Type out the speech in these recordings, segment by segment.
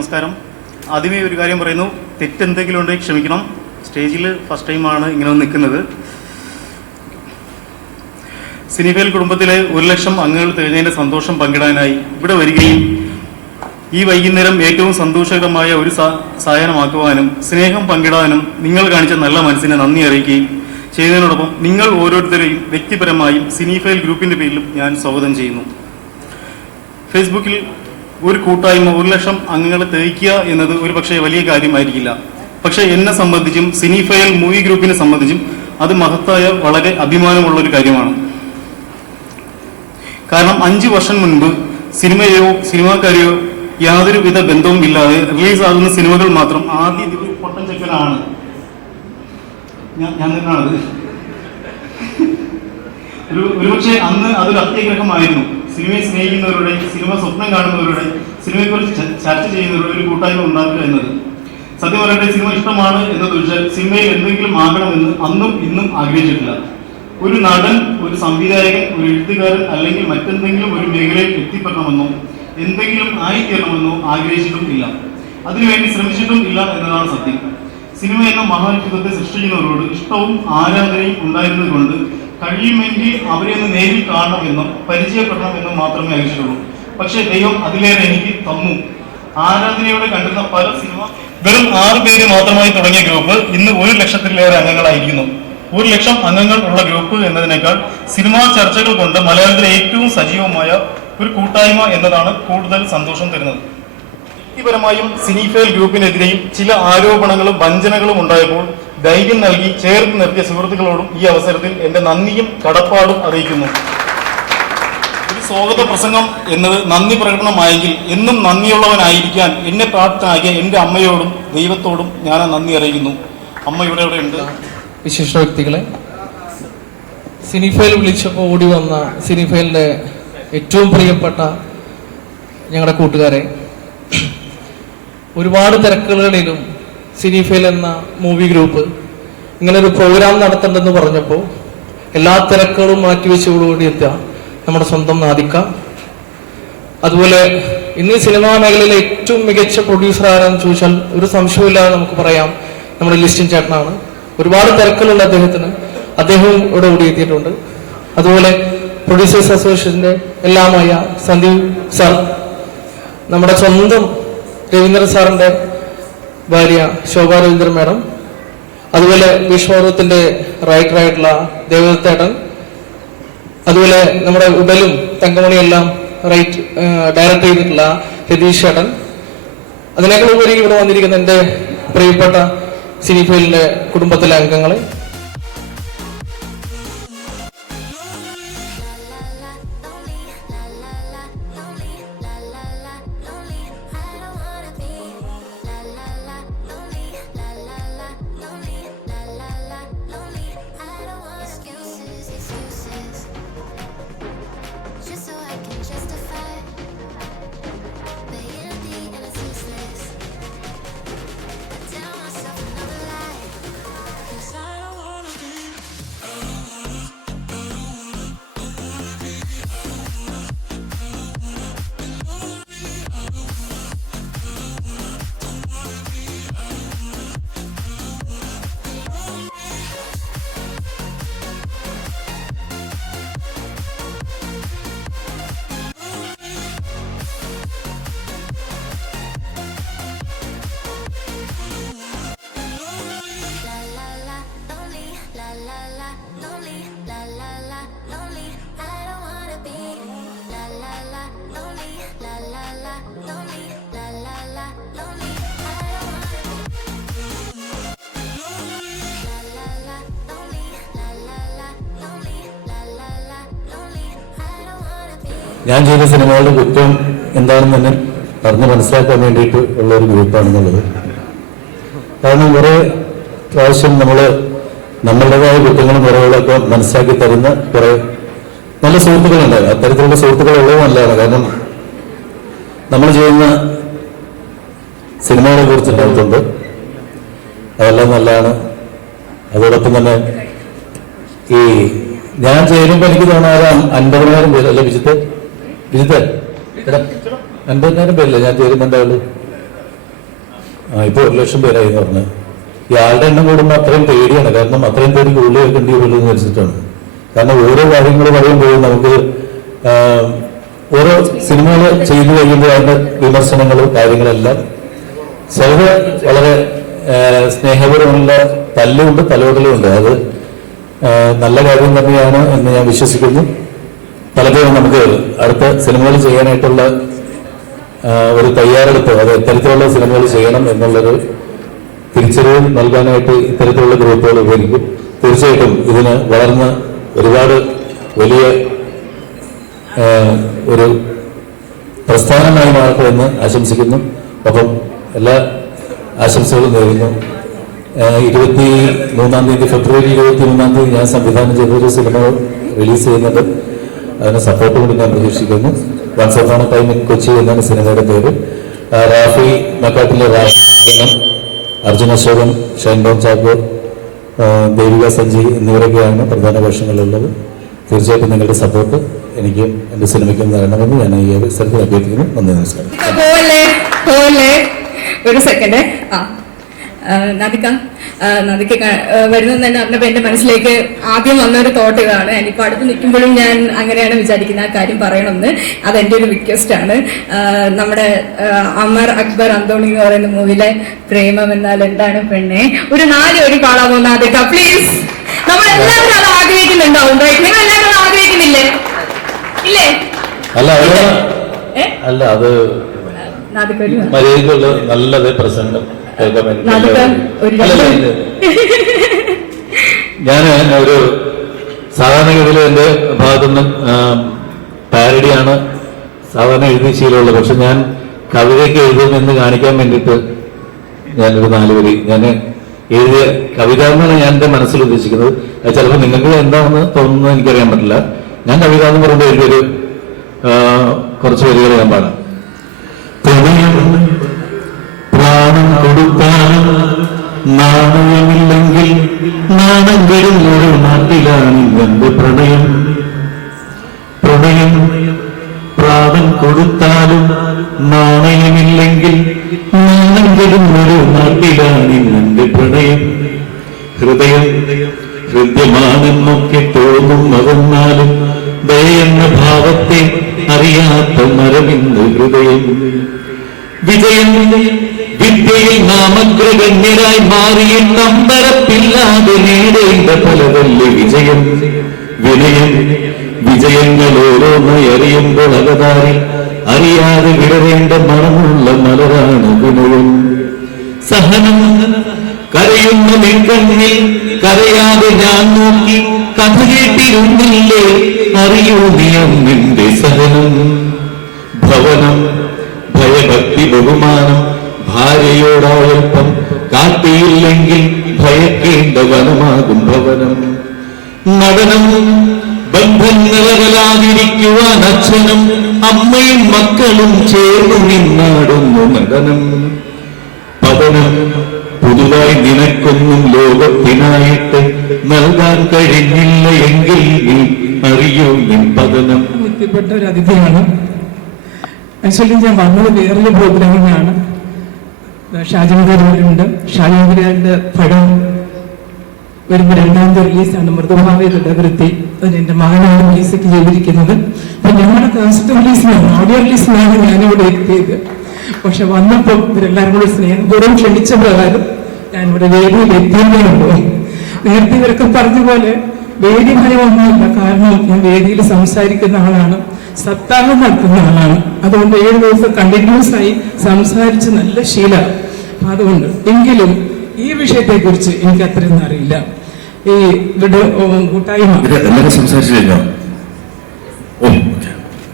നമസ്കാരം. ആദ്യമേ ഒരു കാര്യം പറയുന്നു, തെറ്റെന്തെങ്കിലും ഉണ്ടെങ്കിൽ ക്ഷമിക്കണം. സ്റ്റേജിൽ ഫസ്റ്റ് ടൈമാണ് ഇങ്ങനെ നിൽക്കുന്നത്. സിനിഫെയിൽ കുടുംബത്തിലെ 1 ലക്ഷം അംഗങ്ങൾ തികഞ്ഞതിൻ്റെ സന്തോഷം പങ്കിടാനായി ഇവിടെ വരികയും ഈ വൈകുന്നേരം ഏറ്റവും സന്തോഷകരമായ ഒരു സായാഹ്നമാക്കുവാനും സ്നേഹം പങ്കിടാനും നിങ്ങൾ കാണിച്ച നല്ല മനസ്സിനെ നന്ദി അറിയിക്കുകയും ചെയ്യുന്നതിനോടൊപ്പം നിങ്ങൾ ഓരോരുത്തരെയും വ്യക്തിപരമായും സിനിഫെയിൽ ഗ്രൂപ്പിൻ്റെ പേരിലും ഞാൻ സ്വാഗതം ചെയ്യുന്നു. ഫേസ്ബുക്കിൽ ഒരു കൂട്ടായ്മ 1 ലക്ഷം അംഗങ്ങളെ തികയ്ക്കുക എന്നത് ഒരു പക്ഷേ വലിയ കാര്യമായിരിക്കില്ല. പക്ഷേ എന്നെ സംബന്ധിച്ചും സിനിഫെയിൽ മൂവി ഗ്രൂപ്പിനെ സംബന്ധിച്ചും അത് മഹത്തായ വളരെ അഭിമാനമുള്ള ഒരു കാര്യമാണ്. കാരണം 5 വർഷം മുൻപ് സിനിമയോ സിനിമാക്കാരെയോ യാതൊരുവിധ ബന്ധവും ഇല്ലാതെ റിലീസാകുന്ന സിനിമകൾ മാത്രം ആദ്യ പൊട്ടൻ ചെക്കനാണ് ഞാൻ തന്നെയാണത്. ഒരുപക്ഷെ അന്ന് അതൊരു അത്യഗ്രഹമായിരുന്നു. സിനിമയെ സ്നേഹിക്കുന്നവരുടെ, സിനിമ സ്വപ്നം കാണുന്നവരുടെ, സിനിമയെക്കുറിച്ച് ചർച്ച ചെയ്യുന്നവരുടെ ഒരു കൂട്ടായ്മ ഉണ്ടാക്കുക എന്നത്. സത്യം പറയട്ടെ, സിനിമ ഇഷ്ടമാണ് എന്നത് വെച്ചാൽ സിനിമയിൽ എന്തെങ്കിലും ആകണമെന്ന് അന്നും ഇന്നും ആഗ്രഹിച്ചിട്ടില്ല. ഒരു നടൻ, ഒരു സംവിധായകൻ, ഒരു എഴുത്തുകാരൻ അല്ലെങ്കിൽ മറ്റെന്തെങ്കിലും ഒരു മേഖലയിൽ എത്തിപ്പെടണമെന്നോ എന്തെങ്കിലും ആയിത്തീരണമെന്നോ ആഗ്രഹിച്ചിട്ടും ഇല്ല. അതിനുവേണ്ടി ശ്രമിച്ചിട്ടും ഇല്ല എന്നതാണ് സത്യം. സിനിമ എന്ന മഹാത്ഭുതത്തെ സൃഷ്ടിക്കുന്നവരോട് ഇഷ്ടവും ആരാധനയും ഉണ്ടായിരുന്നത് കൊണ്ട് കഴിയുമെങ്കിൽ അവരെ ഒന്ന് നേരിൽ കാണണമെന്നും പരിചയപ്പെടണമെന്നും മാത്രമേ ആവശ്യമുള്ളൂ. പക്ഷേ ദൈവം അതിലേറെ എനിക്ക് തന്നു. ആരാധനയോടെ കണ്ടിരുന്ന പല സിനിമ വെറും 6 പേര് മാത്രമായി തുടങ്ങിയ ഗ്രൂപ്പ് ഇന്ന് 1 ലക്ഷത്തിലേറെ അംഗങ്ങളായിരിക്കുന്നു. 1 ലക്ഷം അംഗങ്ങൾ ഉള്ള ഗ്രൂപ്പ് എന്നതിനേക്കാൾ സിനിമാ ചർച്ചകൾ കൊണ്ട് മലയാളത്തിലെ ഏറ്റവും സജീവമായ ഒരു കൂട്ടായ്മ എന്നതാണ് കൂടുതൽ സന്തോഷം തരുന്നത്. വ്യക്തിപരമായും സിനിഫെയിൽ ഗ്രൂപ്പിനെതിരെയും ചില ആരോപണങ്ങളും വഞ്ചനകളും ഉണ്ടായപ്പോൾ ധൈര്യം നൽകി ചേർത്ത് നിർത്തിയ സുഹൃത്തുക്കളോടും ഈ അവസരത്തിൽ എന്റെ നന്ദിയും കടപ്പാടും അറിയിക്കുന്നു. ഒരു സ്വാഗത പ്രസംഗം എന്നത് നന്ദി പ്രകടനമായെങ്കിൽ എന്നും നന്ദിയുള്ളവനായിരിക്കാൻ എന്നെ പ്രാപ്തനാക്കിയ എൻ്റെ അമ്മയോടും ദൈവത്തോടും ഞാൻ നന്ദി അറിയിക്കുന്നു. അമ്മ ഇവിടെ ഉണ്ട്. വിശിഷ്ട വ്യക്തികളെ, സിനിഫെയിൽ വിളിച്ചപ്പോൾ ഓടി വന്ന സിനിഫെയിലിൻ്റെ ഏറ്റവും പ്രിയപ്പെട്ട ഞങ്ങളുടെ കൂട്ടുകാരെ, ഒരുപാട് തിരക്കുകളിലും സിനിഫെയിൽ എന്ന മൂവി ഗ്രൂപ്പ് ഇങ്ങനൊരു പ്രോഗ്രാം നടത്തണ്ടെന്ന് പറഞ്ഞപ്പോൾ എല്ലാ തിരക്കുകളും മാറ്റിവെച്ചുകൂടി എത്തിയ നമ്മുടെ സ്വന്തം നാദിക്ക, അതുപോലെ ഇന്ന് സിനിമാ മേഖലയിലെ ഏറ്റവും മികച്ച പ്രൊഡ്യൂസർ ആരാന്ന് ചോദിച്ചാൽ ഒരു സംശയമില്ലാതെ നമുക്ക് പറയാം, നമ്മുടെ ലിസ്റ്റിൻ ചേട്ടനാണ്. ഒരുപാട് തിരക്കുകളുള്ള അദ്ദേഹവും ഇവിടെ ഓടിയെത്തിയിട്ടുണ്ട്. അതുപോലെ പ്രൊഡ്യൂസേഴ്സ് അസോസിയേഷന്റെ എല്ലാമായ സന്ദീപ് സാർ, നമ്മുടെ സ്വന്തം രവീന്ദ്രൻ സാറിന്റെ ഭാര്യ ശോഭ രവീന്ദ്രൻ മാഡം, അതുപോലെ വിശ്വപർവത്തിന്റെ റൈറ്ററായിട്ടുള്ള ദേവദത്തേട്ടൻ, അതുപോലെ നമ്മുടെ ഉടലും തങ്കമണിയെല്ലാം ഡയറക്ട് ചെയ്തിട്ടുള്ള രതീഷ് ചേട്ടൻ, അതിനേക്കാൾ ഉപരി ഇവിടെ വന്നിരിക്കുന്ന എൻ്റെ പ്രിയപ്പെട്ട സിനിഫെയിലിന്റെ കുടുംബത്തിലെ അംഗങ്ങളെ, ഞാൻ ചെയ്ത സിനിമകളുടെ കുറ്റം എന്താണെന്ന് തന്നെ പറഞ്ഞ് മനസ്സിലാക്കാൻ വേണ്ടിയിട്ട് ഉള്ള ഒരു ഗ്രൂപ്പാണെന്നുള്ളത്. കാരണം കുറേ പ്രാവശ്യം നമ്മളുടേതായ കുറ്റങ്ങളും കുറവുകളൊക്കെ മനസ്സിലാക്കി തരുന്ന കുറേ നല്ല സുഹൃത്തുക്കളുണ്ട്. അത്തരത്തിലുള്ള സുഹൃത്തുക്കൾ ഉള്ളത് നല്ലതാണ്. കാരണം നമ്മൾ ചെയ്യുന്ന സിനിമകളെ കുറിച്ചുണ്ടായിട്ടുണ്ട്, അതെല്ലാം നല്ലതാണ്. അതോടൊപ്പം തന്നെ ഈ ഞാൻ ചേരുമ്പോൾ എനിക്ക് തോന്നാറ് 50,000 പേര് അല്ലെ വിജിത്ത് 50,000 പേരില്ലേ ഞാൻ ചേരുന്നുണ്ടാവുള്ളൂ. ഇപ്പോൾ 1,00,000 പേരായി എന്ന് പറഞ്ഞ് ഈ ആളുടെ എണ്ണം കൂടുമ്പോൾ അത്രയും പേടിയാണ്. കാരണം അത്രയും പേര് കൂടുതൽ കേൾക്കേണ്ടി വരുമെന്ന് വെച്ചിട്ടാണ്. കാരണം ഓരോ കാര്യങ്ങൾ പറയുമ്പോൾ നമുക്ക് ഓരോ സിനിമകൾ ചെയ്തു കഴിയുമ്പോൾ അതിൻ്റെ വിമർശനങ്ങൾ കാര്യങ്ങളെല്ലാം ചിലത് വളരെ സ്നേഹപരമുള്ള തല്ലുമുണ്ട് തലോടലുമുണ്ട്. അത് നല്ല കാര്യം തന്നെയാണ് എന്ന് ഞാൻ വിശ്വസിക്കുന്നു. പലപ്പോഴും നമുക്ക് അടുത്ത സിനിമകൾ ചെയ്യാനായിട്ടുള്ള ഒരു തയ്യാറെടുപ്പ്, അത് എത്തരത്തിലുള്ള സിനിമകൾ ചെയ്യണം എന്നുള്ളൊരു തിരിച്ചറിവ് നൽകാനായിട്ട് ഇത്തരത്തിലുള്ള ഗ്രൂപ്പുകൾ ഉപകരിക്കും. തീർച്ചയായിട്ടും ഇതിന് വളർന്ന് ഒരുപാട് വലിയ ഒരു പ്രസ്ഥാനമായി മാറട്ടെന്ന് ആശംസിക്കുന്നു. അപ്പം എല്ലാ ആശംസകളും നേരുന്നു. 23-ാം തീയതി ഫെബ്രുവരി 23-ാം തീയതി ഞാൻ സംവിധാനം ചെയ്തൊരു സിനിമ റിലീസ് ചെയ്യുന്നുണ്ട്. അതിന് സപ്പോർട്ട് കൊണ്ട് ഞാൻ പ്രതീക്ഷിക്കുന്നു. Once upon a time in Kochi എന്നാണ് സിനിമയുടെ പേര്. റാഫി മക്കാട്ടിലെ റാഫി, അർജുൻ അശോകൻ, ഷൈൻ ടോം ചാക്കോ, ദേവിക സഞ്ജി എന്നിവരൊക്കെയാണ് പ്രധാന വേഷങ്ങളിലുള്ളത്. തീർച്ചയായിട്ടും നിങ്ങളുടെ സപ്പോർട്ട് എനിക്കും എൻ്റെ സിനിമയ്ക്കും തരണമെന്ന് ഞാൻ ഈ അവസരത്തിൽ അഭ്യർത്ഥിക്കുന്നു. നന്ദി, നമസ്കാരം. ഒരു സെക്കൻഡ്. നദിക്ക് വരുന്നത് തന്നെ പറഞ്ഞപ്പോൾ എന്റെ മനസ്സിലേക്ക് ആദ്യം വന്നൊരു തോട്ട് ഇതാണ്. ഇനിയിപ്പോൾ അടുത്ത് നിൽക്കുമ്പോഴും ഞാൻ അങ്ങനെയാണ് വിചാരിക്കുന്ന ആ കാര്യം പറയണമെന്ന്. അതെന്റെ ഒരു റിക്വസ്റ്റ് ആണ്. നമ്മുടെ അമർ അക്ബർ അന്തോണി എന്ന് പറയുന്ന മൂവിയിലെ പ്രേമം എന്നാൽ എന്താണ് പെണ്ണെ ഒരു 4 വരി പാടാമോ നാദിക പ്ലീസ്? നമ്മളെല്ലാവരും അത് ആഗ്രഹിക്കുന്നുണ്ടാവും. നിങ്ങൾ എല്ലാവരും ആഗ്രഹിക്കുന്നില്ലേ? ഇല്ലേ? അല്ല അത് മര്യാദക്കുള്ള നല്ലത് പ്രസംഗം ഞാൻ ഒരു സാധാരണഗതിയിൽ എൻ്റെ ഭാഗത്തുനിന്ന് പാരഡിയാണ് സാധാരണ എഴുതി ശീലമുള്ളത്. പക്ഷെ ഞാൻ കവിതയ്ക്ക് എഴുതുമെന്ന് കാണിക്കാൻ വേണ്ടിയിട്ട് ഞാനൊരു 4 വരി ഞാൻ എഴുതിയ കവിത എന്നാണ് ഞാൻ എൻ്റെ മനസ്സിൽ ഉദ്ദേശിക്കുന്നത്. അത് ചിലപ്പോൾ നിങ്ങൾക്ക് എന്താണെന്ന് തോന്നുന്നത് എനിക്കറിയാൻ പറ്റില്ല. ഞാൻ കവിത എന്ന് പറയുമ്പോൾ എഴുതിയൊരു കുറച്ച് വരികൾ ഞാൻ പാടാം. പ്രാണം കൊടുത്താലും നാണയമില്ലെങ്കിൽ നാണം വരുന്നൊരു നാട്ടിലാണ് എന്റെ പ്രണയം. പ്രണയം പ്രാണം കൊടുത്താലും നാണയമില്ലെങ്കിൽ നാണം വരുന്നൊരു നാട്ടിലാണ് എന്റെ പ്രണയം. ഹൃദയം ഹൃദ്യമാണെന്നൊക്കെ തോന്നും അതെന്നാലും ദയെന്ന ഭാവത്തെ അറിയാത്ത മരമിന്ന് ഹൃദയം. വിജയം വിദ്യയിൽ നാമഗ്രഗണ്യരായി മാറിയും നമ്പരപ്പില്ലാതെ നേടേണ്ട പലതല്ലേ വിജയം. വിനയം വിജയങ്ങൾ ഓരോന്നായി അറിയുമ്പോൾ അകതാരിൽ അറിയാതെ വിടരേണ്ട മണമുള്ള മലരാണ് വിനയം. സഹനം കരയുന്ന നിൻകണ്ണിൽ കരയാതെ ഞാൻ നോക്കി കഥ കേട്ടിരുന്നില്ലേ അറിയൂ നീയം നിന്റെ സഹനം. ഭവനം ഭയഭക്തി ബഹുമാനം ഭാര്യയോടൊപ്പം കാട്ടിയില്ലെങ്കിൽ ഭയക്കേണ്ട വനമാകും ഭവനം. നടനം ബന്ധങ്ങളകലാതിരിക്കുവാൻ അച്ഛനും അമ്മയും മക്കളും ചേർന്നു നിന്നാടുന്നു നടനം. പതനം പുതുതായി നിനക്കൊന്നും ലോകത്തിനായിട്ട് നൽകാൻ കഴിഞ്ഞില്ല എങ്കിൽ നീ അറിയൂ നിൻ പതനം. എത്തിപ്പെട്ട ഒരു അതിഥിയാണ്. ആക്ച്വലി ഞാൻ വന്നത് വേറൊരു പ്രോഗ്രാമിനാണ്. ഷാജൻഗറിലുണ്ട്. ഷാജൻഗറിന്റെ പടം വരുമ്പോൾ 2ാമത്തെ റിലീസാണ് മൃദുഭാവി ദൃഢവൃത്തി. അതിന് എൻ്റെ മകനാണ് മ്യൂസിക് ചെയ്തിരിക്കുന്നത്. അപ്പൊ ഞങ്ങളുടെ കാസറ്റ് റിലീസിനാണ്, ഓഡിയോ റിലീസിനാണ് ഞാനിവിടെ എത്തിയത്. പക്ഷെ വന്നപ്പോൾ ഇവരെല്ലാവരും കൂടി സ്നേഹപൂർവ്വം ക്ഷണിച്ച പ്രകാരം ഞാനിവിടെ വേദിയിൽ എത്തിയതേയുള്ളൂ. നേരത്തെ ഇവരൊക്കെ പറഞ്ഞ പോലെ വേദി ഭയമൊന്നുമില്ല. കാരണം ഞാൻ വേദിയിൽ സംസാരിക്കുന്ന ആളാണ്, സപ്താഹം നടത്തുന്ന ആളാണ്. അതുകൊണ്ട് 7 ദിവസം കണ്ടിന്യൂസ് ആയി സംസാരിച്ച് നല്ല ശീലം. അതുകൊണ്ട് എങ്കിലും ഈ വിഷയത്തെക്കുറിച്ച് എനിക്ക് അത്രയൊന്നും അറിയില്ല. ഈ ഇവിടെ കൂട്ടായ്മ എല്ലാവരും സംസാരിച്ചു കഴിഞ്ഞോ?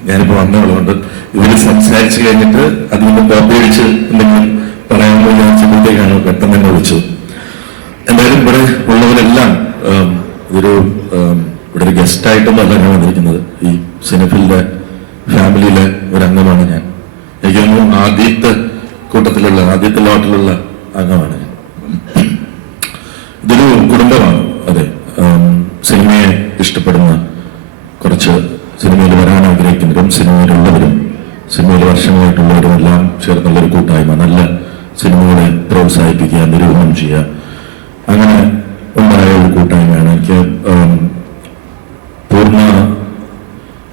ഞാനിപ്പോ വന്നതുകൊണ്ട് ഇതിൽ സംസാരിച്ചു കഴിഞ്ഞിട്ട് അതിന് കോപ്പി അടിച്ച് എന്തെങ്കിലും പറയാമെന്ന് വിചാരിച്ചപ്പോഴത്തേക്കാണ് പെട്ടെന്ന് തന്നെ വിളിച്ചത്. എന്തായാലും ഇവിടെ ഉള്ളവരെല്ലാം ഇവിടെ ഒരു ഗസ്റ്റായിട്ടൊന്നല്ല ഞാൻ വന്നിരിക്കുന്നത്. ഈ സിനിഫിലിന്റെ ഫാമിലിയിലെ ഒരു അംഗമാണ് ഞാൻ. എനിക്ക് തോന്നുന്നു ആദ്യത്തെ ലോട്ടിലുള്ള അംഗമാണ് ഞാൻ. ഇതൊരു കുടുംബമാണ്. അതെ, സിനിമയെ ഇഷ്ടപ്പെടുന്ന, കുറച്ച് സിനിമയിൽ വരാൻ ആഗ്രഹിക്കുന്നവരും സിനിമയിലുള്ളവരും സിനിമയിൽ വർഷങ്ങളായിട്ടുള്ളവരും എല്ലാം ചേർന്നുള്ളൊരു കൂട്ടായ്മ. നല്ല സിനിമകളെ പ്രോത്സാഹിപ്പിക്കുക, നിരൂപണം ചെയ്യുക, അങ്ങനെ ഉണ്ടായ ഒരു കൂട്ടായ്മയാണ്. എനിക്ക് പൂർണ്ണ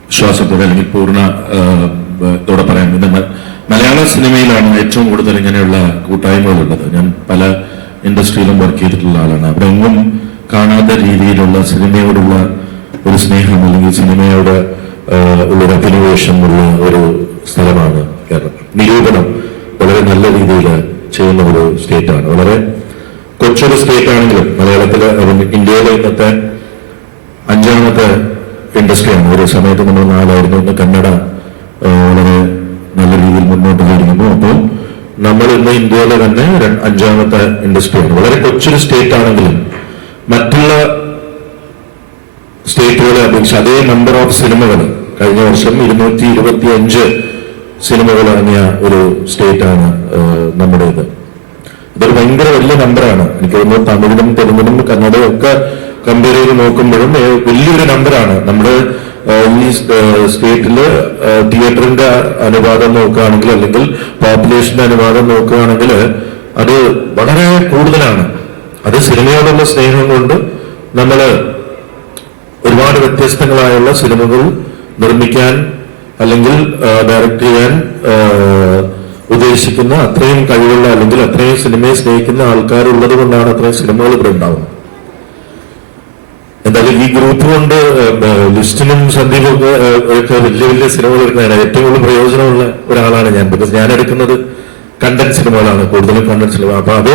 വിശ്വാസത്തോടെ അല്ലെങ്കിൽ പൂർണ്ണത്തോടെ പറയാൻ പിന്നെ മലയാള സിനിമയിലാണ് ഏറ്റവും കൂടുതൽ ഇങ്ങനെയുള്ള കൂട്ടായ്മകളുള്ളത്. ഞാൻ പല ഇൻഡസ്ട്രിയിലും വർക്ക് ചെയ്തിട്ടുള്ള ആളാണ്. അവിടെ എങ്ങും കാണാത്ത രീതിയിലുള്ള സിനിമയോടുള്ള ഒരു സ്നേഹം അല്ലെങ്കിൽ സിനിമയോട് ഉള്ളൊരു അഭിനിവേശം ഉള്ള ഒരു സ്ഥലമാണ് കേരളം. നിരൂപണം വളരെ നല്ല രീതിയിൽ ചെയ്യുന്ന ഒരു സ്റ്റേറ്റാണ്. വളരെ കൊച്ചൊരു സ്റ്റേറ്റ് ആണെങ്കിലും മലയാളത്തിലെ ഇന്ത്യയിലെ ഇന്നത്തെ 5ാമത്തെ ഇൻഡസ്ട്രിയാണ്. ഒരു സമയത്ത് നമ്മൾ 4ആയിരുന്നു. ഇന്ന് കന്നഡ വളരെ നല്ല രീതിയിൽ മുന്നോട്ട് പോയിരിക്കുന്നു. അപ്പോൾ നമ്മൾ ഇന്ന് ഇന്ത്യയിലെ തന്നെ 5ാമത്തെ ഇൻഡസ്ട്രിയാണ്. വളരെ കൊച്ചൊരു സ്റ്റേറ്റ് ആണെങ്കിലും മറ്റുള്ള സ്റ്റേറ്റുകളെ അപേക്ഷിച്ച് അതേ നമ്പർ ഓഫ് സിനിമകൾ കഴിഞ്ഞ വർഷം 225 സിനിമകൾ ഇറങ്ങിയ ഒരു സ്റ്റേറ്റാണ് നമ്മുടേത്. ഇതൊരു ഭയങ്കര വലിയ നമ്പറാണ്. എനിക്ക് തോന്നുന്നു തമിഴിനും തെലുങ്കിലും കന്നഡയും ഒക്കെ കമ്പയർ ചെയ്ത് നോക്കുമ്പോഴും വലിയൊരു നമ്പറാണ്. നമ്മുടെ ഈ സ്റ്റേറ്റില് തിയേറ്ററിന്റെ അനുപാതം നോക്കുകയാണെങ്കിൽ അല്ലെങ്കിൽ പോപ്പുലേഷന്റെ അനുപാതം നോക്കുകയാണെങ്കിൽ അത് വളരെ കൂടുതലാണ്. അത് സിനിമയോടുള്ള സ്നേഹം കൊണ്ട് നമ്മൾ ഒരുപാട് വ്യത്യസ്തങ്ങളായുള്ള സിനിമകൾ നിർമ്മിക്കാൻ അല്ലെങ്കിൽ ഡയറക്റ്റ് ചെയ്യാൻ ഉദ്ദേശിക്കുന്ന അത്രയും കഴിവുള്ള അല്ലെങ്കിൽ അത്രയും സിനിമയെ സ്നേഹിക്കുന്ന ആൾക്കാരുള്ളത് കൊണ്ടാണ് അത്രയും സിനിമകൾ ഇവിടെ ഉണ്ടാവുന്നത്. എന്തായാലും ഈ ഗ്രൂപ്പ് കൊണ്ട് ലിസ്റ്റിനും സന്ദീപും ഒക്കെ വലിയ വലിയ സിനിമകൾ എടുക്കുന്നതാണ്. ഏറ്റവും കൂടുതൽ പ്രയോജനമുള്ള ഒരാളാണ് ഞാൻ. ബിക്കോസ് ഞാൻ എടുക്കുന്നത് കണ്ടന്റ് സിനിമകളാണ്, കൂടുതലും കണ്ടന്റ് സിനിമ. അപ്പൊ അത്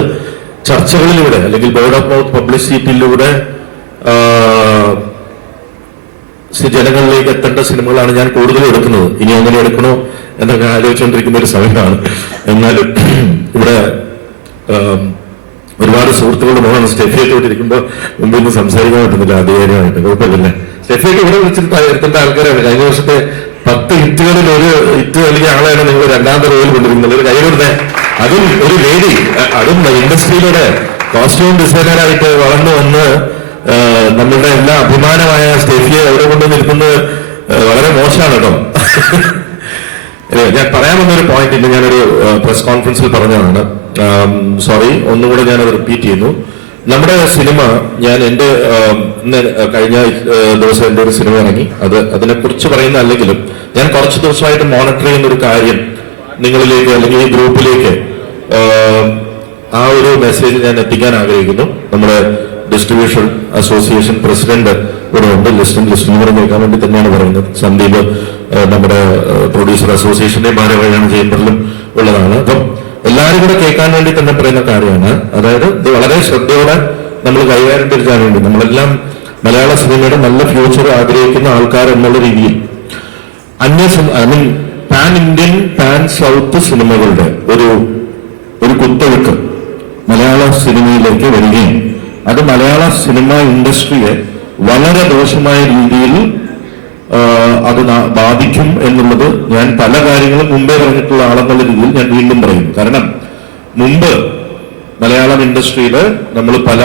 ചർച്ചകളിലൂടെ അല്ലെങ്കിൽ ബോർഡ് ഓഫ് മൗത്ത് പബ്ലിസിറ്റിയിലൂടെ ജനങ്ങളിലേക്ക് എത്തേണ്ട സിനിമകളാണ് ഞാൻ കൂടുതലും എടുക്കുന്നത്. ഇനി അങ്ങനെ എടുക്കണോ എന്നൊക്കെ ആലോചിച്ചുകൊണ്ടിരിക്കുന്ന ഒരു സമയമാണ്. എന്നാലും ഇവിടെ ഒരുപാട് സുഹൃത്തുക്കളുടെ മുഖമാണ്. സ്റ്റെഫിയൊക്കെ ഇരിക്കുമ്പോൾ മുമ്പിൽ നിന്ന് സംസാരിക്കാൻ പറ്റുന്നില്ല ആധികാരികമായിട്ട്. കുഴപ്പമില്ല. സ്റ്റെഫിയൊക്കെ ഇവിടെ വിളിച്ചിട്ട് എത്തേണ്ട ആൾക്കാരാണ്. കഴിഞ്ഞ വർഷത്തെ 10 ഹിറ്റുകളിൽ ഒരു ഹിറ്റ് അല്ലെങ്കിൽ ആളാണ് നിങ്ങൾ 2ാമത്തെ റോയിൽ കൊണ്ടിരിക്കുന്നത്. ഒരു കൈകൊടുത്തേ. അതും ഒരു ലേഡി, അതും ഇൻഡസ്ട്രിയിലൂടെ കോസ്റ്റ്യൂം ഡിസൈനറായിട്ട് വളർന്നു വന്ന് നമ്മളുടെ എല്ലാ അഭിമാനമായ സ്റ്റെഫിയെ എവിടെ കൊണ്ട് നിൽക്കുന്നത് വളരെ മോശമാണ് കേട്ടോ. ഞാൻ പറയാൻ വന്നൊരു പോയിന്റ് ഇല്ല. ഞാനൊരു പ്രസ് കോൺഫറൻസിൽ പറഞ്ഞതാണ്. സോറി, ഒന്നുകൂടെ ഞാനത് റിപ്പീറ്റ് ചെയ്യുന്നു. നമ്മുടെ സിനിമ ഞാൻ എന്റെ കഴിഞ്ഞ ദിവസം എന്റെ ഒരു സിനിമ ഇറങ്ങി. അതിനെക്കുറിച്ച് പറയുന്ന അല്ലെങ്കിലും ഞാൻ കുറച്ച് ദിവസമായിട്ട് മോണിറ്റർ ചെയ്യുന്ന ഒരു കാര്യം നിങ്ങളിലേക്ക് അല്ലെങ്കിൽ ഈ ഗ്രൂപ്പിലേക്ക് ആ ഒരു മെസ്സേജ് ഞാൻ എത്തിക്കാൻ ആഗ്രഹിക്കുന്നു. നമ്മുടെ ഡിസ്ട്രിബ്യൂഷൻ അസോസിയേഷൻ പ്രസിഡന്റ് ഇവിടെ ഉണ്ട്. ലിസ്റ്റിൽ കൂടെ നോക്കാൻ വേണ്ടി തന്നെയാണ് പറയുന്നത്. സന്ദീപ് നമ്മുടെ പ്രൊഡ്യൂസർ അസോസിയേഷന്റെ ഭാരവാഹിയാണ്, ചേംബറിലും ഉള്ളതാണ്. അപ്പം എല്ലാവരും കൂടെ കേൾക്കാൻ വേണ്ടി തന്നെ പറയുന്ന കാര്യമാണ്. അതായത് ഇത് വളരെ ശ്രദ്ധയോടെ നമ്മൾ കൈകാര്യം തിരിച്ചാൻ വേണ്ടി നമ്മളെല്ലാം മലയാള സിനിമയുടെ നല്ല ഫ്യൂച്ചർ ആഗ്രഹിക്കുന്ന ആൾക്കാർ എന്നുള്ള രീതിയിൽ പാൻ ഇന്ത്യൻ പാൻ സൗത്ത് സിനിമകളുടെ ഒരു കുത്തൊഴുക്ക് മലയാള സിനിമയിലേക്ക് വരികയും അത് മലയാള സിനിമ ഇൻഡസ്ട്രിയെ വളരെ ദോഷമായ രീതിയിൽ അത് ബാധിക്കും എന്നുള്ളത് ഞാൻ പല കാര്യങ്ങളും മുമ്പേ പറഞ്ഞിട്ടുള്ള ആളെന്നുള്ള രീതിയിൽ ഞാൻ വീണ്ടും പറയും. കാരണം മുമ്പ് മലയാളം ഇൻഡസ്ട്രിയിൽ നമ്മൾ പല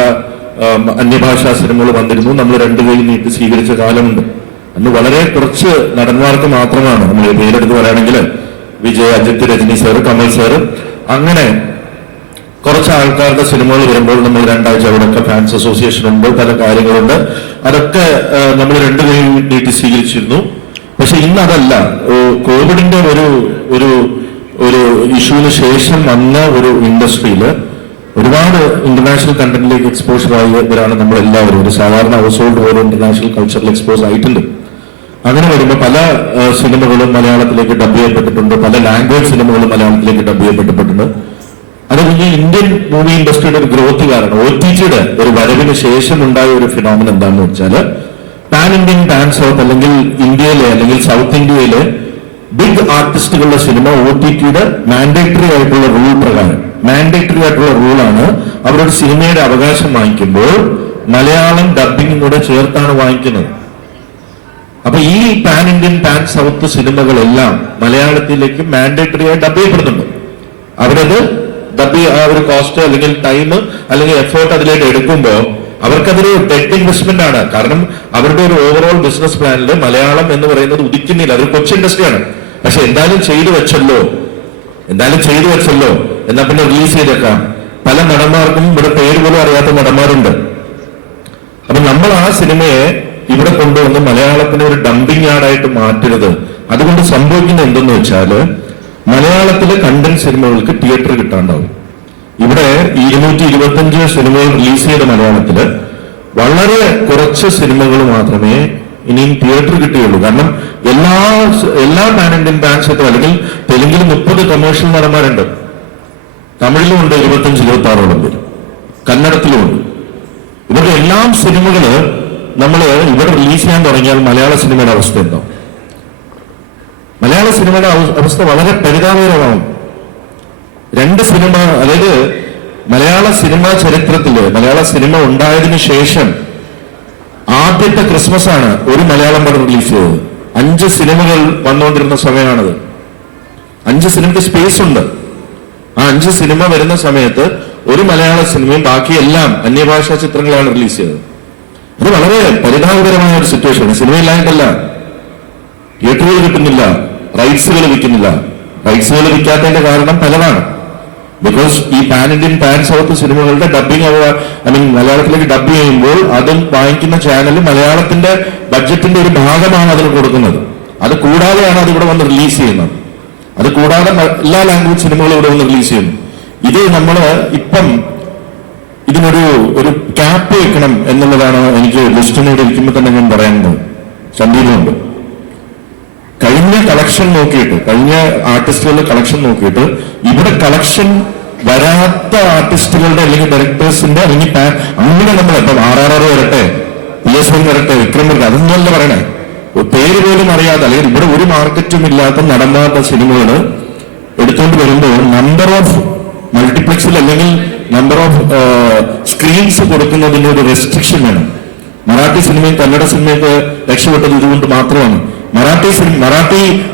അന്യഭാഷാ സിനിമകൾ വന്നിരുന്നു. നമ്മൾ 2 കൈ നീട്ടി സ്വീകരിച്ച കാലമുണ്ട്. അന്ന് വളരെ കുറച്ച് നടന്മാർക്ക് മാത്രമാണ്, നമ്മൾ പേരെടുത്ത് പറയുകയാണെങ്കിൽ വിജയ്, അജിത്, രജനി സാറ്, കമൽ സാറ്, അങ്ങനെ കുറച്ച് ആൾക്കാരുടെ സിനിമകൾ വരുമ്പോൾ നമ്മൾ 2 ആഴ്ച അവിടെയൊക്കെ ഫാൻസ് അസോസിയേഷൻ ഉണ്ട്, പല കാര്യങ്ങളുണ്ട്. അതൊക്കെ നമ്മൾ 2 കൈ നീട്ടി സ്വീകരിച്ചിരുന്നു. പക്ഷെ ഇന്ന് അതല്ല. കോവിഡിന്റെ ഒരു ഇഷ്യൂവിന് ശേഷം വന്ന ഒരു ഇൻഡസ്ട്രിയിൽ ഒരുപാട് ഇന്റർനാഷണൽ കണ്ടന്റിലേക്ക് എക്സ്പോഷർ ആയവരാണ് നമ്മളെല്ലാവരും. ഒരു സാധാരണ ഹൗസ് ഹോൾഡ് പോലും ഇന്റർനാഷണൽ കൾച്ചറിൽ എക്സ്പോസ് ആയിട്ടുണ്ട്. അങ്ങനെ വരുമ്പോൾ പല സിനിമകളും മലയാളത്തിലേക്ക് ഡബ് ചെയ്യപ്പെട്ടിട്ടുണ്ട്. പല ലാംഗ്വേജ് സിനിമകളും മലയാളത്തിലേക്ക് ഡബ് ചെയ്യപ്പെട്ടിട്ടുണ്ട്. അത് കഴിഞ്ഞ് ഇന്ത്യൻ മൂവി ഇൻഡസ്ട്രിയുടെ ഒരു ഗ്രോത്ത് കാരണം OTTയുടെ ഒരു വരവിന് ശേഷം ഉണ്ടായ ഒരു ഫിനോമിനൻ എന്താണെന്ന് വെച്ചാൽ പാൻ ഇന്ത്യൻ പാൻ സൗത്ത് അല്ലെങ്കിൽ ഇന്ത്യയിലെ അല്ലെങ്കിൽ സൗത്ത് ഇന്ത്യയിലെ ബിഗ് ആർട്ടിസ്റ്റുകളുടെ സിനിമ OTTയുടെ മാൻഡേറ്ററി ആയിട്ടുള്ള റൂൾ പ്രകാരം, മാൻഡേറ്ററി ആയിട്ടുള്ള റൂളാണ്, അവരുടെ സിനിമയുടെ അവകാശം വാങ്ങിക്കുമ്പോൾ മലയാളം ഡബിംഗ് കൂടെ ചേർത്താണ് വാങ്ങിക്കുന്നത്. അപ്പൊ ഈ പാൻ ഇന്ത്യൻ പാൻ സൗത്ത് സിനിമകളെല്ലാം മലയാളത്തിലേക്ക് മാൻഡേറ്ററി ആയി ഡബ് ചെയ്യപ്പെടുന്നുണ്ട്. അവരത് ഡബ് ആ ഒരു കോസ്റ്റ് അല്ലെങ്കിൽ ടൈം അല്ലെങ്കിൽ എഫേർട്ട് അതിലേക്ക് എടുക്കുമ്പോൾ അവർക്കതൊരു ടെക് ഇൻവെസ്റ്റ്മെന്റ് ആണ്. കാരണം അവരുടെ ഒരു ഓവറോൾ ബിസിനസ് പ്ലാനിൽ മലയാളം എന്ന് പറയുന്നത് ഉദിക്കുന്നില്ല. അതൊരു കൊച്ചു ഇൻഡസ്ട്രിയാണ്. പക്ഷെ എന്തായാലും ചെയ്തു വെച്ചല്ലോ എന്നാ പിന്നെ റിലീസ് ചെയ്തേക്കാം. പല നടന്മാർക്കും ഇവിടെ പേര് പോലും അറിയാത്ത നടന്മാരുണ്ട്. അപ്പൊ നമ്മൾ ആ സിനിമയെ ഇവിടെ കൊണ്ടുവന്ന് മലയാളത്തിന് ഒരു ഡംപിംഗ് യാർഡായിട്ട് മാറ്റരുത്. അതുകൊണ്ട് സംഭവിക്കുന്നത് എന്തെന്ന് വെച്ചാല് മലയാളത്തിലെ കണ്ടന്റ് സിനിമകൾക്ക് തിയേറ്റർ കിട്ടാണ്ടാവും. ഇവിടെ 225 സിനിമകൾ റിലീസ് ചെയ്ത മലയാളത്തില് വളരെ കുറച്ച് സിനിമകൾ മാത്രമേ ഇനിയും തിയേറ്റർ കിട്ടുകയുള്ളൂ. കാരണം എല്ലാ പാൻ ഇന്ത്യൻ ബാൻഡ്സും, അല്ലെങ്കിൽ തെലുങ്കിൽ 30 കമേഴ്ഷ്യൽ നടന്മാരുണ്ട്, തമിഴിലുമുണ്ട് 25-26 പേര്, കന്നഡത്തിലുമുണ്ട്. ഇവരുടെ എല്ലാം സിനിമകള് നമ്മൾ ഇവിടെ റിലീസ് ചെയ്യാൻ തുടങ്ങിയാൽ മലയാള സിനിമയുടെ അവസ്ഥ എന്താവും? മലയാള സിനിമയുടെ അവസ്ഥ വളരെ പരിതാപകരമാവും. 2 സിനിമ, അതായത് മലയാള സിനിമാ ചരിത്രത്തില് മലയാള സിനിമ ഉണ്ടായതിനു ശേഷം ആദ്യത്തെ ക്രിസ്മസ് ആണ് ഒരു മലയാളം പടം റിലീസ് ചെയ്തത്. 5 സിനിമകൾ വന്നുകൊണ്ടിരുന്ന സമയമാണത്. 5 സിനിമയ്ക്ക് സ്പേസ് ഉണ്ട്. ആ 5 സിനിമ വരുന്ന സമയത്ത് ഒരു മലയാള സിനിമയും ബാക്കിയെല്ലാം അന്യഭാഷാ ചിത്രങ്ങളാണ് റിലീസ് ചെയ്തത്. അത് വളരെ പരിതാപകരമായ ഒരു സിറ്റുവേഷൻ. സിനിമയില്ലായിട്ടല്ല, തിയേറ്ററുകൾ കിട്ടുന്നില്ല, റൈറ്റ്സുകൾ വിൽക്കുന്നില്ല. റൈറ്റ്സുകൾ വിൽക്കാത്തതിന്റെ കാരണം പലതാണ്. ബിക്കോസ് ഈ പാൻ ഇന്ത്യൻ പാൻ സൗത്ത് സിനിമകളുടെ ഡബിങ് മലയാളത്തിലേക്ക് ഡബ് ചെയ്യുമ്പോൾ അതും വാങ്ങിക്കുന്ന ചാനൽ മലയാളത്തിന്റെ ബഡ്ജറ്റിന്റെ ഒരു ഭാഗമാണ് അതിന് കൊടുക്കുന്നത്. അത് കൂടാതെയാണ് അത് ഇവിടെ വന്ന് റിലീസ് ചെയ്യുന്നത്. അത് കൂടാതെ എല്ലാ ലാംഗ്വേജ് സിനിമകളും ഇവിടെ വന്ന് റിലീസ് ചെയ്യുന്നു. ഇത് നമ്മൾ ഇപ്പം ഇതിനൊരു ക്യാപ്പ് വെക്കണം എന്നുള്ളതാണ് എനിക്ക് ലിസ്റ്റിനോട് ഇരിക്കുമ്പോൾ തന്നെ ഞാൻ പറയുന്നത്. സന്ദീപുണ്ട്, കഴിഞ്ഞ കളക്ഷൻ നോക്കിയിട്ട്, കഴിഞ്ഞ ആർട്ടിസ്റ്റുകളുടെ കളക്ഷൻ നോക്കിയിട്ട് ഇവിടെ കളക്ഷൻ വരാത്ത ആർട്ടിസ്റ്റുകളുടെ അല്ലെങ്കിൽ ഡയറക്ടേഴ്സിന്റെ അല്ലെങ്കിൽ അങ്ങനെ നമ്മൾ ഇപ്പം RRR വരട്ടെ, PS1 വരട്ടെ, വിക്രം വരട്ടെ, അതൊന്നുമല്ല പറയണേ. പേര് പോലും അറിയാതെ അല്ലെങ്കിൽ ഇവിടെ ഒരു മാർക്കറ്റും ഇല്ലാത്ത നടന്നാത്ത സിനിമകൾ എടുത്തുകൊണ്ട് വരുമ്പോൾ നമ്പർ ഓഫ് മൾട്ടിപ്ലക്സിൽ അല്ലെങ്കിൽ നമ്പർ ഓഫ് സ്ക്രീൻസ് കൊടുക്കുന്നതിന് ഒരു റെസ്ട്രിക്ഷൻ വേണം. മറാഠി സിനിമയും കന്നഡ സിനിമയൊക്കെ രക്ഷപ്പെട്ടത് ഇതുകൊണ്ട് മാത്രമാണ്. മറാഠി